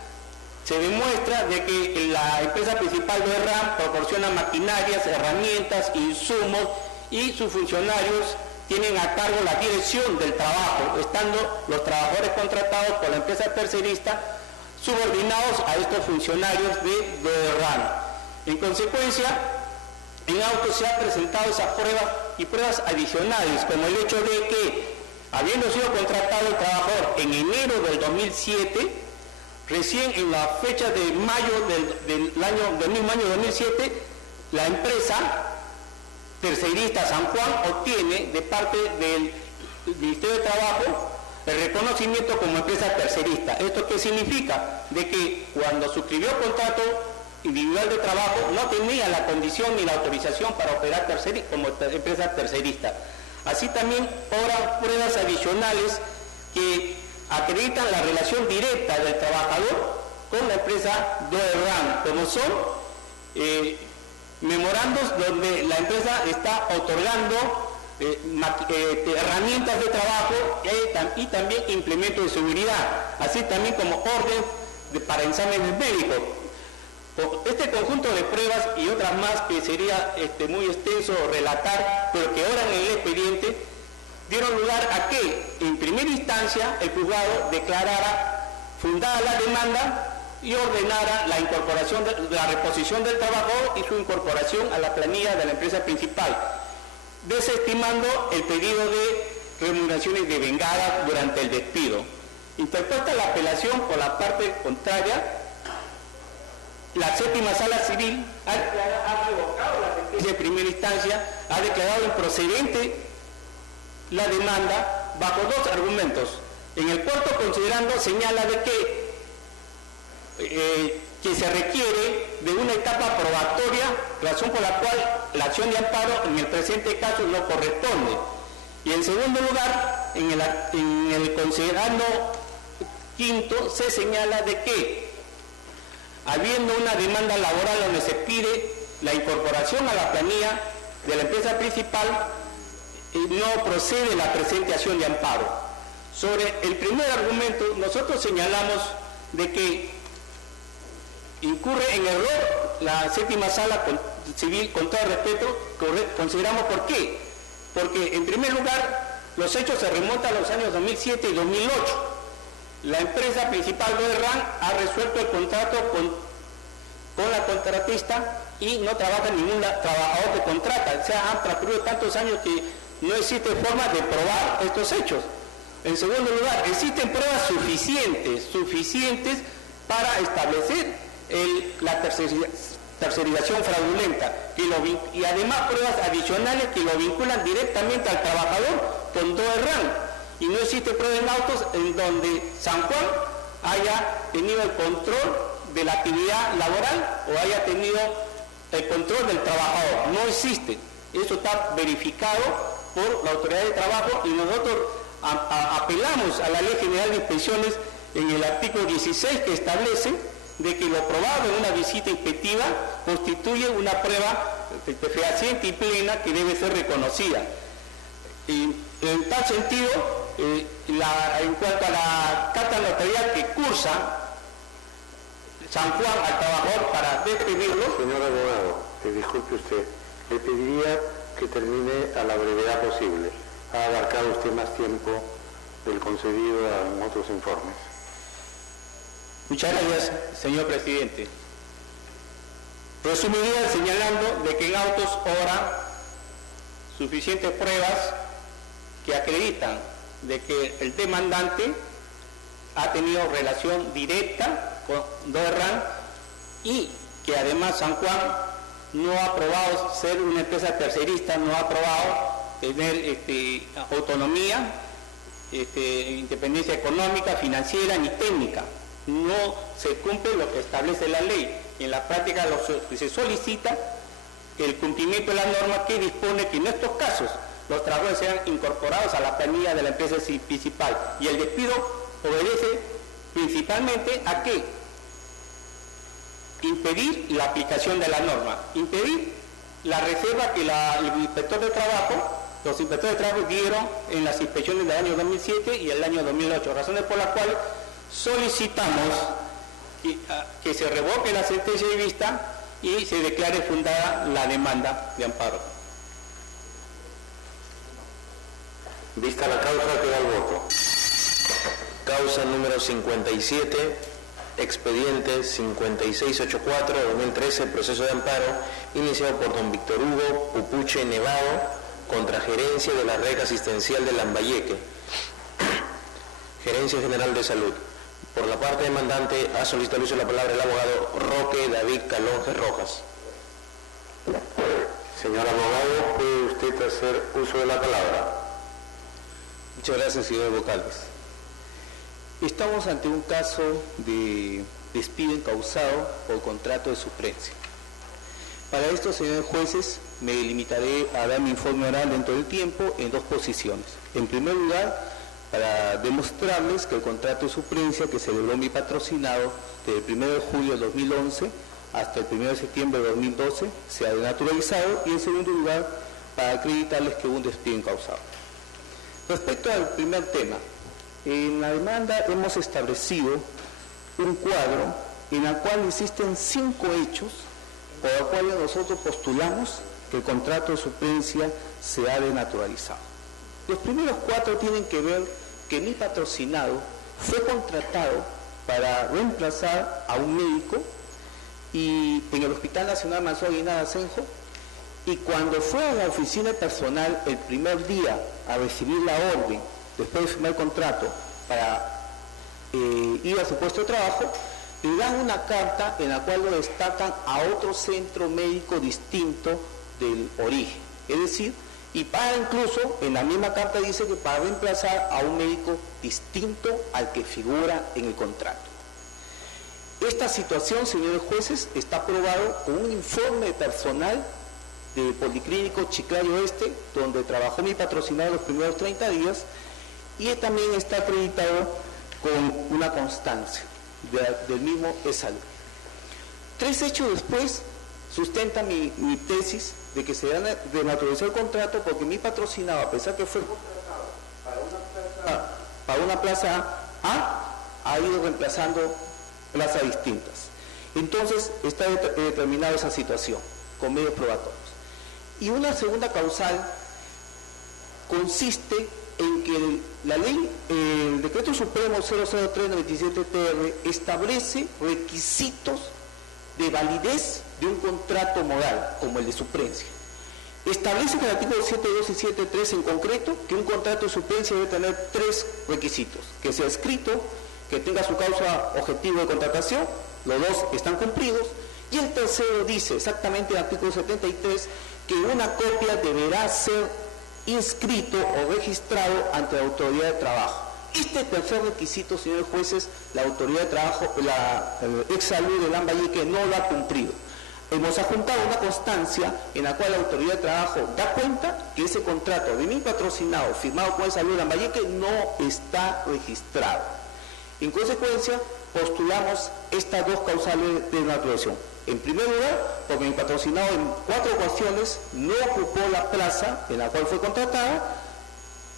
Se demuestra de que la empresa principal Doerran proporciona maquinarias, herramientas, insumos, y sus funcionarios tienen a cargo la dirección del trabajo, estando los trabajadores contratados por la empresa tercerista subordinados a estos funcionarios de Doerran. En consecuencia, en autos se han presentado esas pruebas y pruebas adicionales, como el hecho de que, habiendo sido contratado el trabajador en enero del 2007, recién en la fecha de mayo del mismo año 2007, la empresa tercerista San Juan obtiene de parte del Ministerio de Trabajo el reconocimiento como empresa tercerista. ¿Esto qué significa? De que cuando suscribió el contrato individual de trabajo no tenía la condición ni la autorización para operar como empresa tercerista. Así también obran pruebas adicionales que acreditan la relación directa del trabajador con la empresa Doerran, como son memorandos donde la empresa está otorgando herramientas de trabajo y también implementos de seguridad, así también como orden para exámenes médicos. Este conjunto de pruebas y otras más que sería muy extenso relatar, pero que ahora en el expediente dieron lugar a que en primera instancia el juzgado declarara fundada la demanda y ordenara la incorporación de la reposición del trabajador y su incorporación a la planilla de la empresa principal, desestimando el pedido de remuneraciones devengadas durante el despido. Interpuesta la apelación por la parte contraria, la séptima sala civil ha revocado la sentencia de primera instancia, ha declarado improcedente la demanda bajo dos argumentos. En el cuarto considerando señala de que se requiere de una etapa probatoria, razón por la cual la acción de amparo en el presente caso no corresponde. Y en segundo lugar, en el considerando quinto, se señala de que, habiendo una demanda laboral donde se pide la incorporación a la planilla de la empresa principal, no procede la presente acción de amparo. Sobre el primer argumento, nosotros señalamos de que incurre en error la séptima sala civil, con todo respeto, consideramos por qué. Porque en primer lugar, los hechos se remontan a los años 2007 y 2008. La empresa principal Doerran ha resuelto el contrato con la contratista y no trabaja ningún trabajador que contrata. O sea, han transcurrido tantos años que no existe forma de probar estos hechos. En segundo lugar, existen pruebas suficientes para establecer la tercerización fraudulenta y además pruebas adicionales que lo vinculan directamente al trabajador con Doerran, y no existe prueba en autos en donde San Juan haya tenido el control de la actividad laboral o haya tenido el control del trabajador. No existe. Eso está verificado por la autoridad de trabajo y nosotros apelamos a la Ley General de Inspecciones en el artículo 16, que establece de que lo probado en una visita inspectiva constituye una prueba fehaciente y plena que debe ser reconocida. Y en tal sentido, en cuanto a la carta notarial que cursa San Juan al trabajador para despedirlo... Señor abogado, disculpe usted, le pediría que termine a la brevedad posible. Ha abarcado usted más tiempo del concedido en otros informes. Muchas gracias, señor presidente. Resumiría señalando de que en autos obran suficientes pruebas que acreditan de que el demandante ha tenido relación directa con Doerran y que además San Juan no ha aprobado ser una empresa tercerista, no ha aprobado tener autonomía, independencia económica, financiera ni técnica. No se cumple lo que establece la ley. En la práctica se solicita el cumplimiento de la norma que dispone que en estos casos los trabajadores sean incorporados a la planilla de la empresa principal, y el despido obedece principalmente a qué: impedir la aplicación de la norma, impedir la reserva que los inspectores de trabajo dieron en las inspecciones del año 2007 y el año 2008, razones por las cuales solicitamos que se revoque la sentencia de vista y se declare fundada la demanda de amparo. Vista la causa, queda el voto. Causa número 57, expediente 5684-2013, proceso de amparo, iniciado por don Víctor Hugo Pupuche Nevado, contra Gerencia de la Red Asistencial de Lambayeque, Gerencia General de Salud. Por la parte demandante, ha solicitado el uso de la palabra el abogado Roque David Calonge Rojas. Señor abogado, ¿puede usted hacer uso de la palabra? Muchas gracias, señor Vocales. Estamos ante un caso de despido encausado por contrato de suplencia. Para esto, señores jueces, me limitaré a dar mi informe oral dentro del tiempo en dos posiciones. En primer lugar, para demostrarles que el contrato de suplencia que celebró mi patrocinado desde el 1 de julio de 2011 hasta el 1 de septiembre de 2012 se ha denaturalizado, y en segundo lugar, para acreditarles que hubo un despido incausado. Respecto al primer tema, en la demanda hemos establecido un cuadro en el cual existen 5 hechos por los cuales nosotros postulamos que el contrato de suplencia se ha denaturalizado. Los primeros 4 tienen que ver que mi patrocinado fue contratado para reemplazar a un médico y en el Hospital Nacional Mansur Guinada Asenjo, y cuando fue a la oficina de personal el primer día a recibir la orden, después de firmar el contrato, para ir a su puesto de trabajo, le dan una carta en la cual lo destacan a otro centro médico distinto del origen. Es decir, y para incluso, en la misma carta dice que para reemplazar a un médico distinto al que figura en el contrato. Esta situación, señores jueces, está probado con un informe de personal del Policlínico Chiclayo Este, donde trabajó mi patrocinado los primeros 30 días, y también está acreditado con una constancia del mismo ESALUD. 3 hechos después sustenta mi tesis de que se denaturalizó el contrato porque mi patrocinado, a pesar que fue contratado para una plaza A, ha ido reemplazando plazas distintas. Entonces está determinada esa situación con medios probatorios. Y una segunda causal consiste en que la ley, el decreto supremo 003/97-TR establece requisitos de validez de un contrato moral, como el de suplencia. Establece en el artículo 7.2 y 7.3 en concreto que un contrato de suplencia debe tener 3 requisitos: que sea escrito, que tenga su causa objetivo de contratación, los 2 están cumplidos, y el tercero dice exactamente en el artículo 73 que una copia deberá ser inscrito o registrado ante la autoridad de trabajo. Este tercer requisito, señores jueces, la autoridad de trabajo, la ESALUD de Lambayeque no lo ha cumplido. Hemos adjuntado una constancia en la cual la autoridad de trabajo da cuenta que ese contrato de mi patrocinado firmado con ESALUD de Lambayeque no está registrado. En consecuencia, postulamos estas 2 causales de denaturalización. En primer lugar, porque mi patrocinado en 4 ocasiones no ocupó la plaza en la cual fue contratada,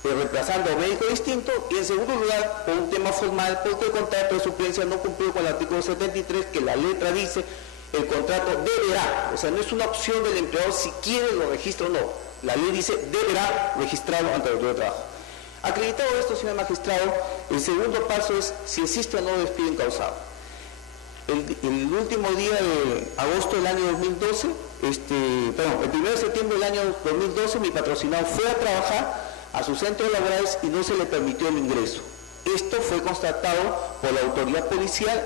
reemplazando a un médico distinto, y en segundo lugar, por un tema formal, porque el contrato de suplencia no cumplió con el artículo 73, que la letra dice el contrato deberá, o sea, no es una opción del empleador si quiere lo registra o no, la ley dice deberá registrarlo ante la autoridad de trabajo. Acreditado esto, señor magistrado, el segundo paso es si existe o no despido incausado. El último día de agosto del año 2012, el 1 de septiembre del año 2012, mi patrocinado fue a trabajar a sus centros laborales y no se le permitió el ingreso. Esto fue constatado por la autoridad policial,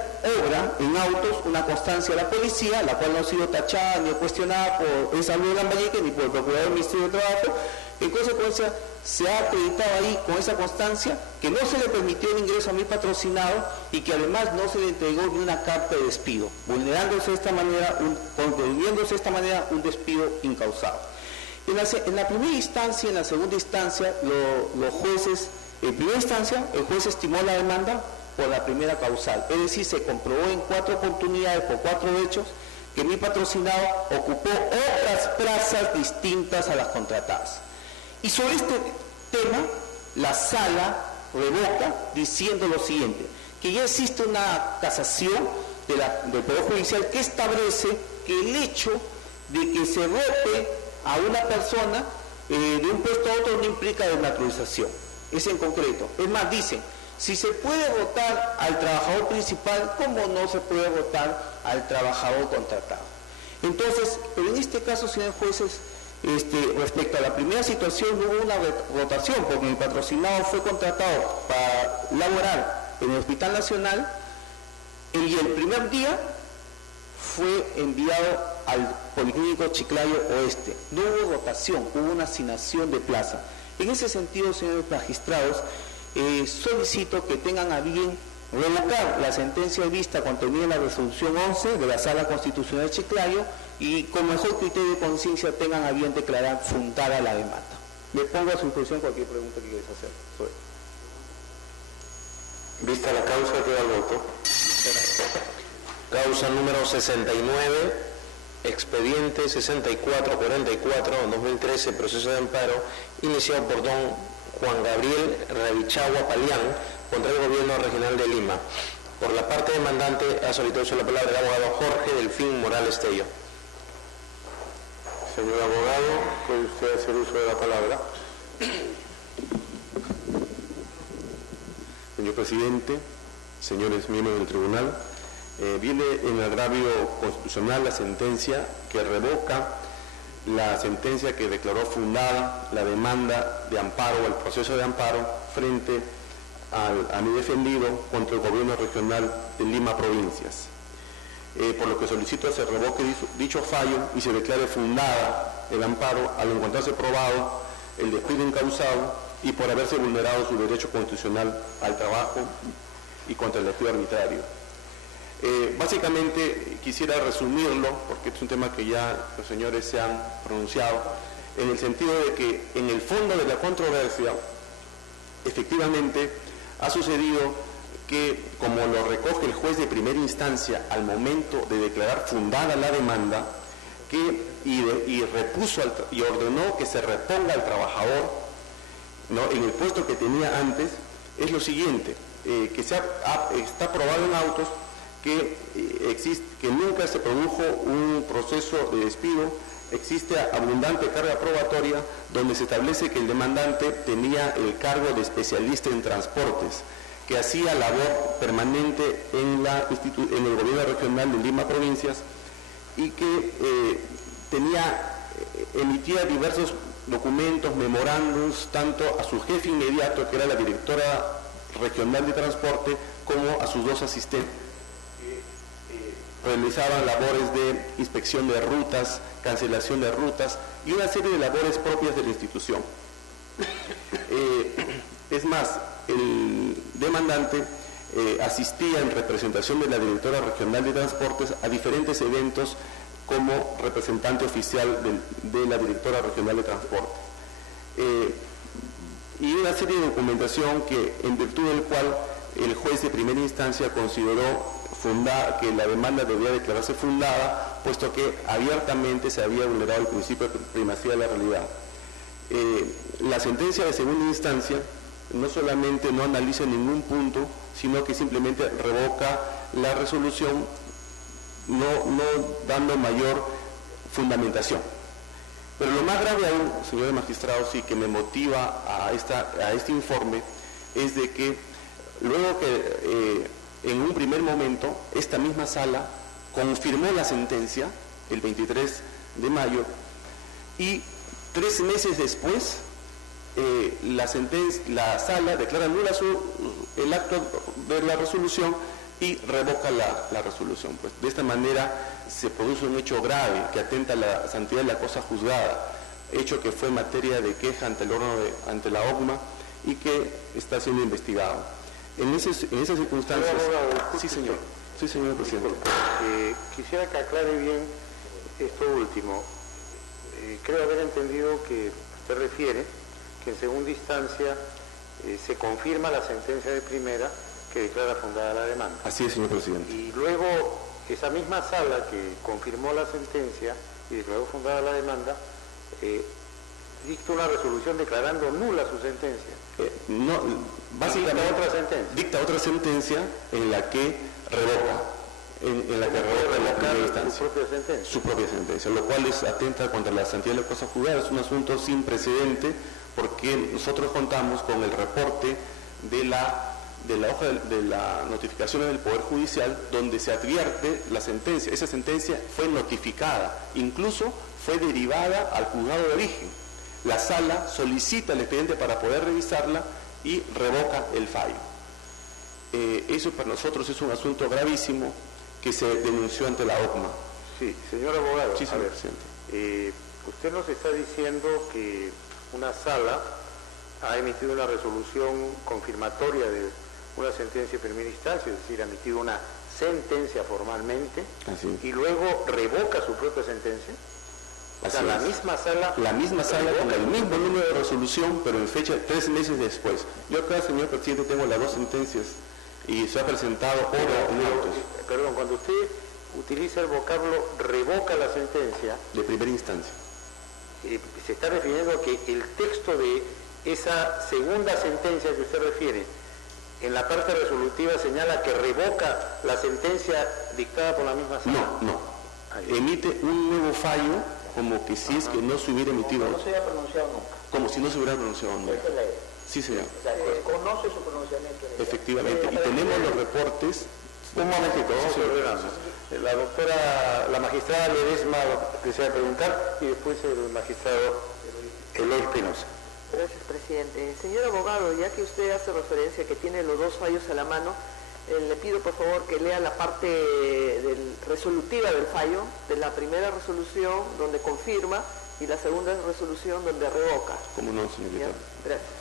obra en autos una constancia de la policía, la cual no ha sido tachada ni cuestionada por ESALUD de Lambayeque ni por el procurador del Ministerio de Trabajo. En consecuencia, se ha acreditado ahí con esa constancia que no se le permitió el ingreso a mi patrocinado y que además no se le entregó ni una carta de despido, vulnerándose de esta manera, concluyéndose de esta manera un despido incausado. En la primera instancia y en la segunda instancia, los jueces, en primera instancia, el juez estimó la demanda por la primera causal, es decir, se comprobó en 4 oportunidades por 4 hechos que mi patrocinado ocupó otras plazas distintas a las contratadas. Y sobre este tema, la sala revoca diciendo lo siguiente, que ya existe una casación del Poder Judicial que establece que el hecho de que se vote a una persona de un puesto a otro no implica desnaturalización. Es en concreto. Es más, dicen, si se puede votar al trabajador principal, ¿cómo no se puede votar al trabajador contratado? Entonces, en este caso, señores jueces, respecto a la primera situación no hubo una votación porque mi patrocinado fue contratado para laborar en el Hospital Nacional y el primer día fue enviado al Policlínico Chiclayo Oeste. No hubo votación, hubo una asignación de plaza. En ese sentido, señores magistrados, solicito que tengan a bien revocar la sentencia de vista contenida en la resolución 11 de la Sala Constitucional de Chiclayo, y con mejor criterio de conciencia tengan a bien declarar fundada la demanda. Me pongo a su disposición cualquier pregunta que quieras hacer. Vista la causa, queda el voto. Causa número 69, expediente 6444-2013, proceso de amparo, iniciado por don Juan Gabriel Ravichagua Palián, contra el Gobierno Regional de Lima. Por la parte demandante ha solicitado la palabra el abogado Jorge Delfín Morales Tello. Señor abogado, ¿puede usted hacer uso de la palabra? Señor presidente, señores miembros del tribunal, viene en agravio constitucional la sentencia que revoca la sentencia que declaró fundada la demanda de amparo o el proceso de amparo frente a mi defendido contra el Gobierno Regional de Lima Provincias. Por lo que solicito se revoque dicho fallo y se declare fundada el amparo al encontrarse probado el despido incausado y por haberse vulnerado su derecho constitucional al trabajo y contra el despido arbitrario. Básicamente quisiera resumirlo, porque es un tema que ya los señores se han pronunciado, en el sentido de que en el fondo de la controversia, efectivamente, ha sucedido que, como lo recoge el juez de primera instancia al momento de declarar fundada la demanda, y repuso y ordenó que se reponga al trabajador, ¿no?, en el puesto que tenía antes, es lo siguiente, que está probado en autos que nunca se produjo un proceso de despido, existe abundante carga probatoria donde se establece que el demandante tenía el cargo de especialista en transportes, que hacía labor permanente en el Gobierno Regional de Lima Provincias y que emitía diversos documentos, memorándums, tanto a su jefe inmediato, que era la directora regional de transporte, como a sus dos asistentes, que realizaban labores de inspección de rutas, cancelación de rutas y una serie de labores propias de la institución. Es más, el demandante asistía en representación de la directora regional de transportes a diferentes eventos como representante oficial de la directora regional de transporte. Y una serie de documentación que, en virtud del cual el juez de primera instancia consideró que la demanda debía declararse fundada, puesto que abiertamente se había vulnerado el principio de primacía de la realidad. La sentencia de segunda instancia no solamente no analiza ningún punto, sino que simplemente revoca la resolución, no dando mayor fundamentación. Pero lo más grave aún, señores magistrados, y que me motiva a este informe, es de que luego que en un primer momento esta misma sala confirmó la sentencia el 23 de mayo y 3 meses después la sala declara nula el acto de la resolución y revoca la resolución. Pues de esta manera se produce un hecho grave que atenta a la santidad de la cosa juzgada, hecho que fue materia de queja ante la OCMA y que está siendo investigado. En esas circunstancias... Sí, señor. Sí, señor presidente. Quisiera que aclare bien esto último. Creo haber entendido que usted refiere que en segunda instancia se confirma la sentencia de primera que declara fundada la demanda. Así es, señor presidente. Y luego esa misma sala que confirmó la sentencia y declaró fundada la demanda, dicta una resolución declarando nula su sentencia. No, básicamente dicta otra sentencia en la que revoca, en la que revoca su propia sentencia, lo cual atenta contra la santidad de la cosa juzgada. Es un asunto sin precedente porque nosotros contamos con el reporte de la hoja de la notificación del Poder Judicial, donde se advierte la sentencia. Esa sentencia fue notificada, incluso fue derivada al juzgado de origen. La sala solicita el expediente para poder revisarla y revoca el fallo. Eso para nosotros es un asunto gravísimo que se denunció ante la OCMA. Sí, señor abogado, sí, señor presidente. Usted nos está diciendo que una sala ha emitido una resolución confirmatoria una sentencia de primera instancia, es decir, ha emitido una sentencia formalmente, Así. y luego revoca su propia sentencia. O sea, la misma sala con el mismo número de resolución, pero en fecha 3 meses después. Yo acá, señor presidente, tengo las 2 sentencias y se ha presentado oro en autos. Perdón, cuando usted utiliza el vocablo revoca la sentencia, de primera instancia, se está refiriendo a que el texto de esa segunda sentencia que usted refiere, en la parte resolutiva señala que revoca la sentencia dictada por la misma sala. No. Emite un nuevo fallo, como que si es que no se hubiera emitido. No se haya pronunciado nunca. Como si no se hubiera pronunciado nunca. Esa es la idea. Sí, señor. O sea, conoce su pronunciamiento. Efectivamente. Y tenemos los reportes. Un momentito, vamos a ordenar. La doctora, la magistrada Ledesma desea preguntar y después el magistrado Eloy Espinosa. Gracias, presidente. Señor abogado, ya que usted hace referencia que tiene los 2 fallos a la mano, le pido por favor que lea la parte resolutiva del fallo, de la primera resolución donde confirma y la segunda resolución donde revoca. ¿Cómo no, señorita? Gracias.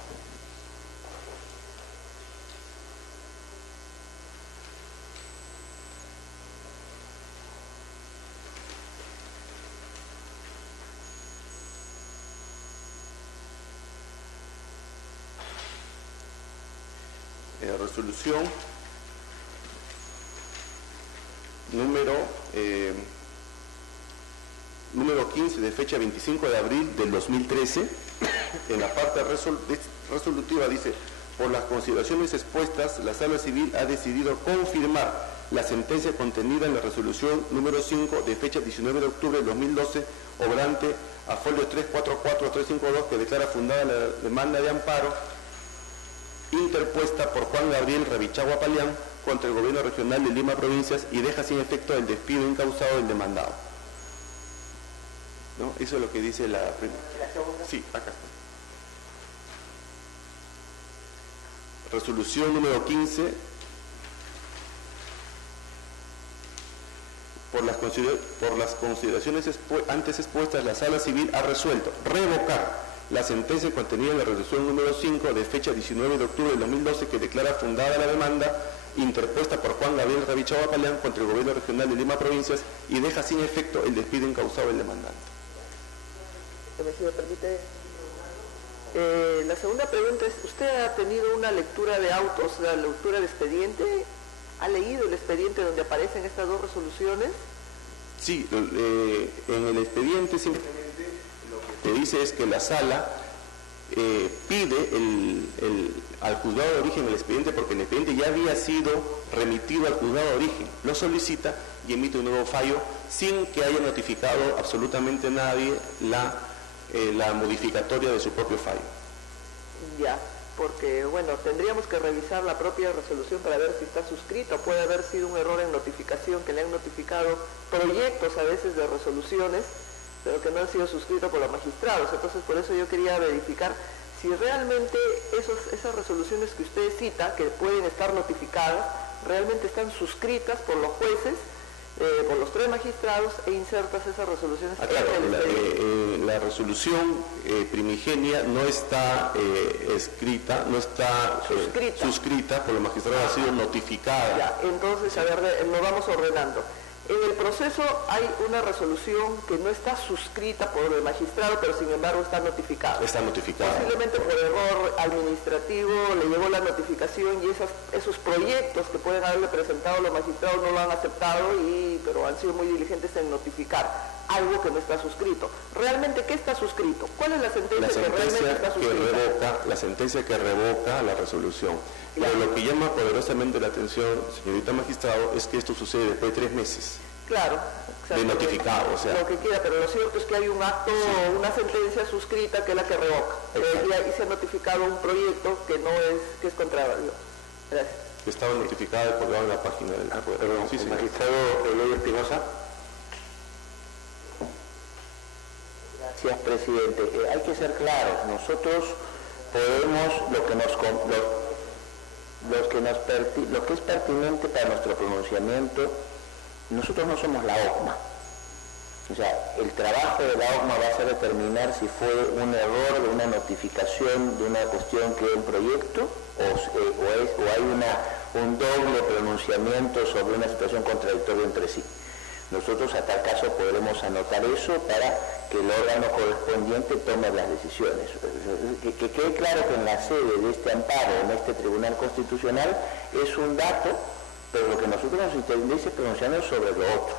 Resolución número 15 de fecha 25 de abril del 2013, en la parte resolutiva dice: por las consideraciones expuestas, la Sala Civil ha decidido confirmar la sentencia contenida en la resolución número 5 de fecha 19 de octubre del 2012, obrante a folio 344-352, que declara fundada la demanda de amparo interpuesta por Juan Gabriel Rabichagua Palián contra el Gobierno Regional de Lima Provincias y deja sin efecto el despido incausado del demandado. ¿No? Eso es lo que dice la primera. Sí, acá. Resolución número 15. Por las consideraciones antes expuestas, la Sala Civil ha resuelto revocar la sentencia contenida en la resolución número 5 de fecha 19 de octubre del 2012, que declara fundada la demanda interpuesta por Juan Gabriel Rabichagua Palián contra el Gobierno Regional de Lima Provincias y deja sin efecto el despido incausado del demandante. Si me permite, la segunda pregunta es: ¿usted ha tenido una lectura de autos, la lectura de expediente? ¿Ha leído el expediente donde aparecen estas 2 resoluciones? Sí, en el expediente simplemente lo que dice es que la sala pide al juzgado de origen el expediente, porque el expediente ya había sido remitido al juzgado de origen, lo solicita y emite un nuevo fallo sin que haya notificado absolutamente nadie la modificatoria de su propio fallo. Ya, porque bueno, tendríamos que revisar la propia resolución para ver si está suscrita. Puede haber sido un error en notificación, que le han notificado proyectos a veces de resoluciones, pero que no han sido suscritos por los magistrados. Entonces, por eso yo quería verificar si realmente esas resoluciones que usted cita, que pueden estar notificadas, realmente están suscritas por los jueces, por los 3 magistrados, e insertas esas resoluciones. Claro, la resolución primigenia no está escrita, no está suscrita por los magistrados, ha sido notificada. Ya, entonces, a ver, nos vamos ordenando. En el proceso hay una resolución que no está suscrita por el magistrado, pero sin embargo está notificada. Está notificada. Posiblemente por error administrativo le llegó la notificación y esos proyectos que pueden haberle presentado los magistrados no lo han aceptado, pero han sido muy diligentes en notificar algo que no está suscrito. ¿Realmente qué está suscrito? ¿Cuál es la sentencia que realmente está suscrita? La sentencia que revoca la resolución. Pero lo que llama poderosamente la atención, señorita magistrado, es que esto sucede después de 3 meses. Claro. De notificado, o sea. Lo que quiera, pero lo cierto es que hay un acto, una sentencia suscrita que es la que revoca. Y ahí se ha notificado un proyecto que es contrario. Gracias. Que estaba notificada y colgada en la página del acuerdo. Perdón, sí, magistrado Eloy Espinosa. Gracias, presidente. Hay que ser claros. Nosotros podemos, lo que es pertinente para nuestro pronunciamiento, nosotros no somos la OCMA. O sea, el trabajo de la OCMA va a ser determinar si fue un error de una notificación de una cuestión que es un proyecto o hay un doble pronunciamiento sobre una situación contradictoria entre sí. Nosotros a tal caso podremos anotar eso para que el órgano correspondiente tome las decisiones. Que quede claro que en la sede de este amparo, en este Tribunal Constitucional, es un dato, pero lo que nosotros nos interesa es pronunciarnos sobre lo otro.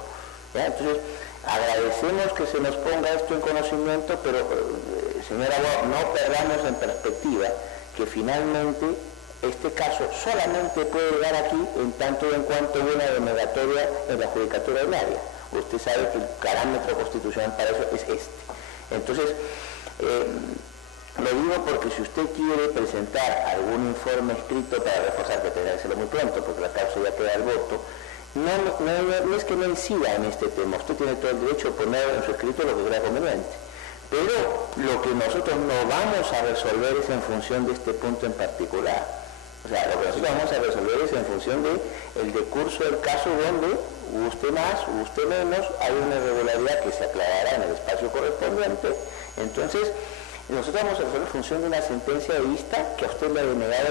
¿Ya? Entonces, agradecemos que se nos ponga esto en conocimiento, pero, señora Boa, no perdamos en perspectiva que finalmente este caso solamente puede llegar aquí en tanto y en cuanto hubo una denegatoria en la judicatura ordinaria. Usted sabe que el parámetro constitucional para eso es este. Entonces, lo digo porque si usted quiere presentar algún informe escrito para reforzar, que tendrá que hacerlo muy pronto, porque la causa ya queda al voto, no es que no incida en este tema. Usted tiene todo el derecho a poner en su escrito lo que crea conveniente. Pero lo que nosotros no vamos a resolver es en función de este punto en particular. O sea, lo que nosotros vamos a resolver es en función del decurso del caso donde usted más, usted menos, hay una irregularidad que se aclarará en el espacio correspondiente. Entonces, nosotros vamos a resolver en función de una sentencia de vista que a usted le ha denegado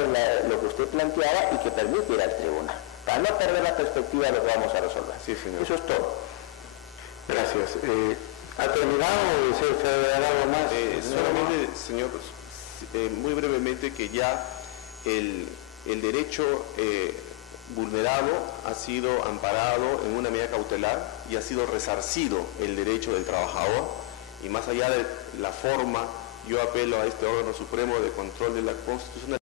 lo que usted planteaba y que permite ir al tribunal. Para no perder la perspectiva de lo que vamos a resolver. Sí, señor. Eso es todo. Gracias. ¿Ha terminado o desea algo más? Solamente, señor, muy brevemente, que ya el derecho vulnerado ha sido amparado en una medida cautelar y ha sido resarcido el derecho del trabajador, y más allá de la forma, yo apelo a este órgano supremo de control de la Constitución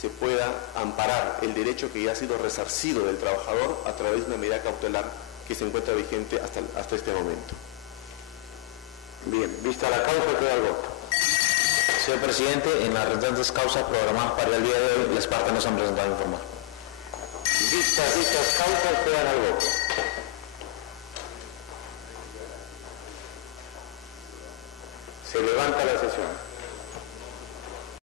se pueda amparar el derecho que ya ha sido resarcido del trabajador a través de una medida cautelar que se encuentra vigente hasta este momento. Bien, vista la causa, queda el voto. Señor presidente, en las restantes causas programadas para el día de hoy, las partes no se han presentado a informar. Vistas dichas causas, quedan al voto. Se levanta la sesión.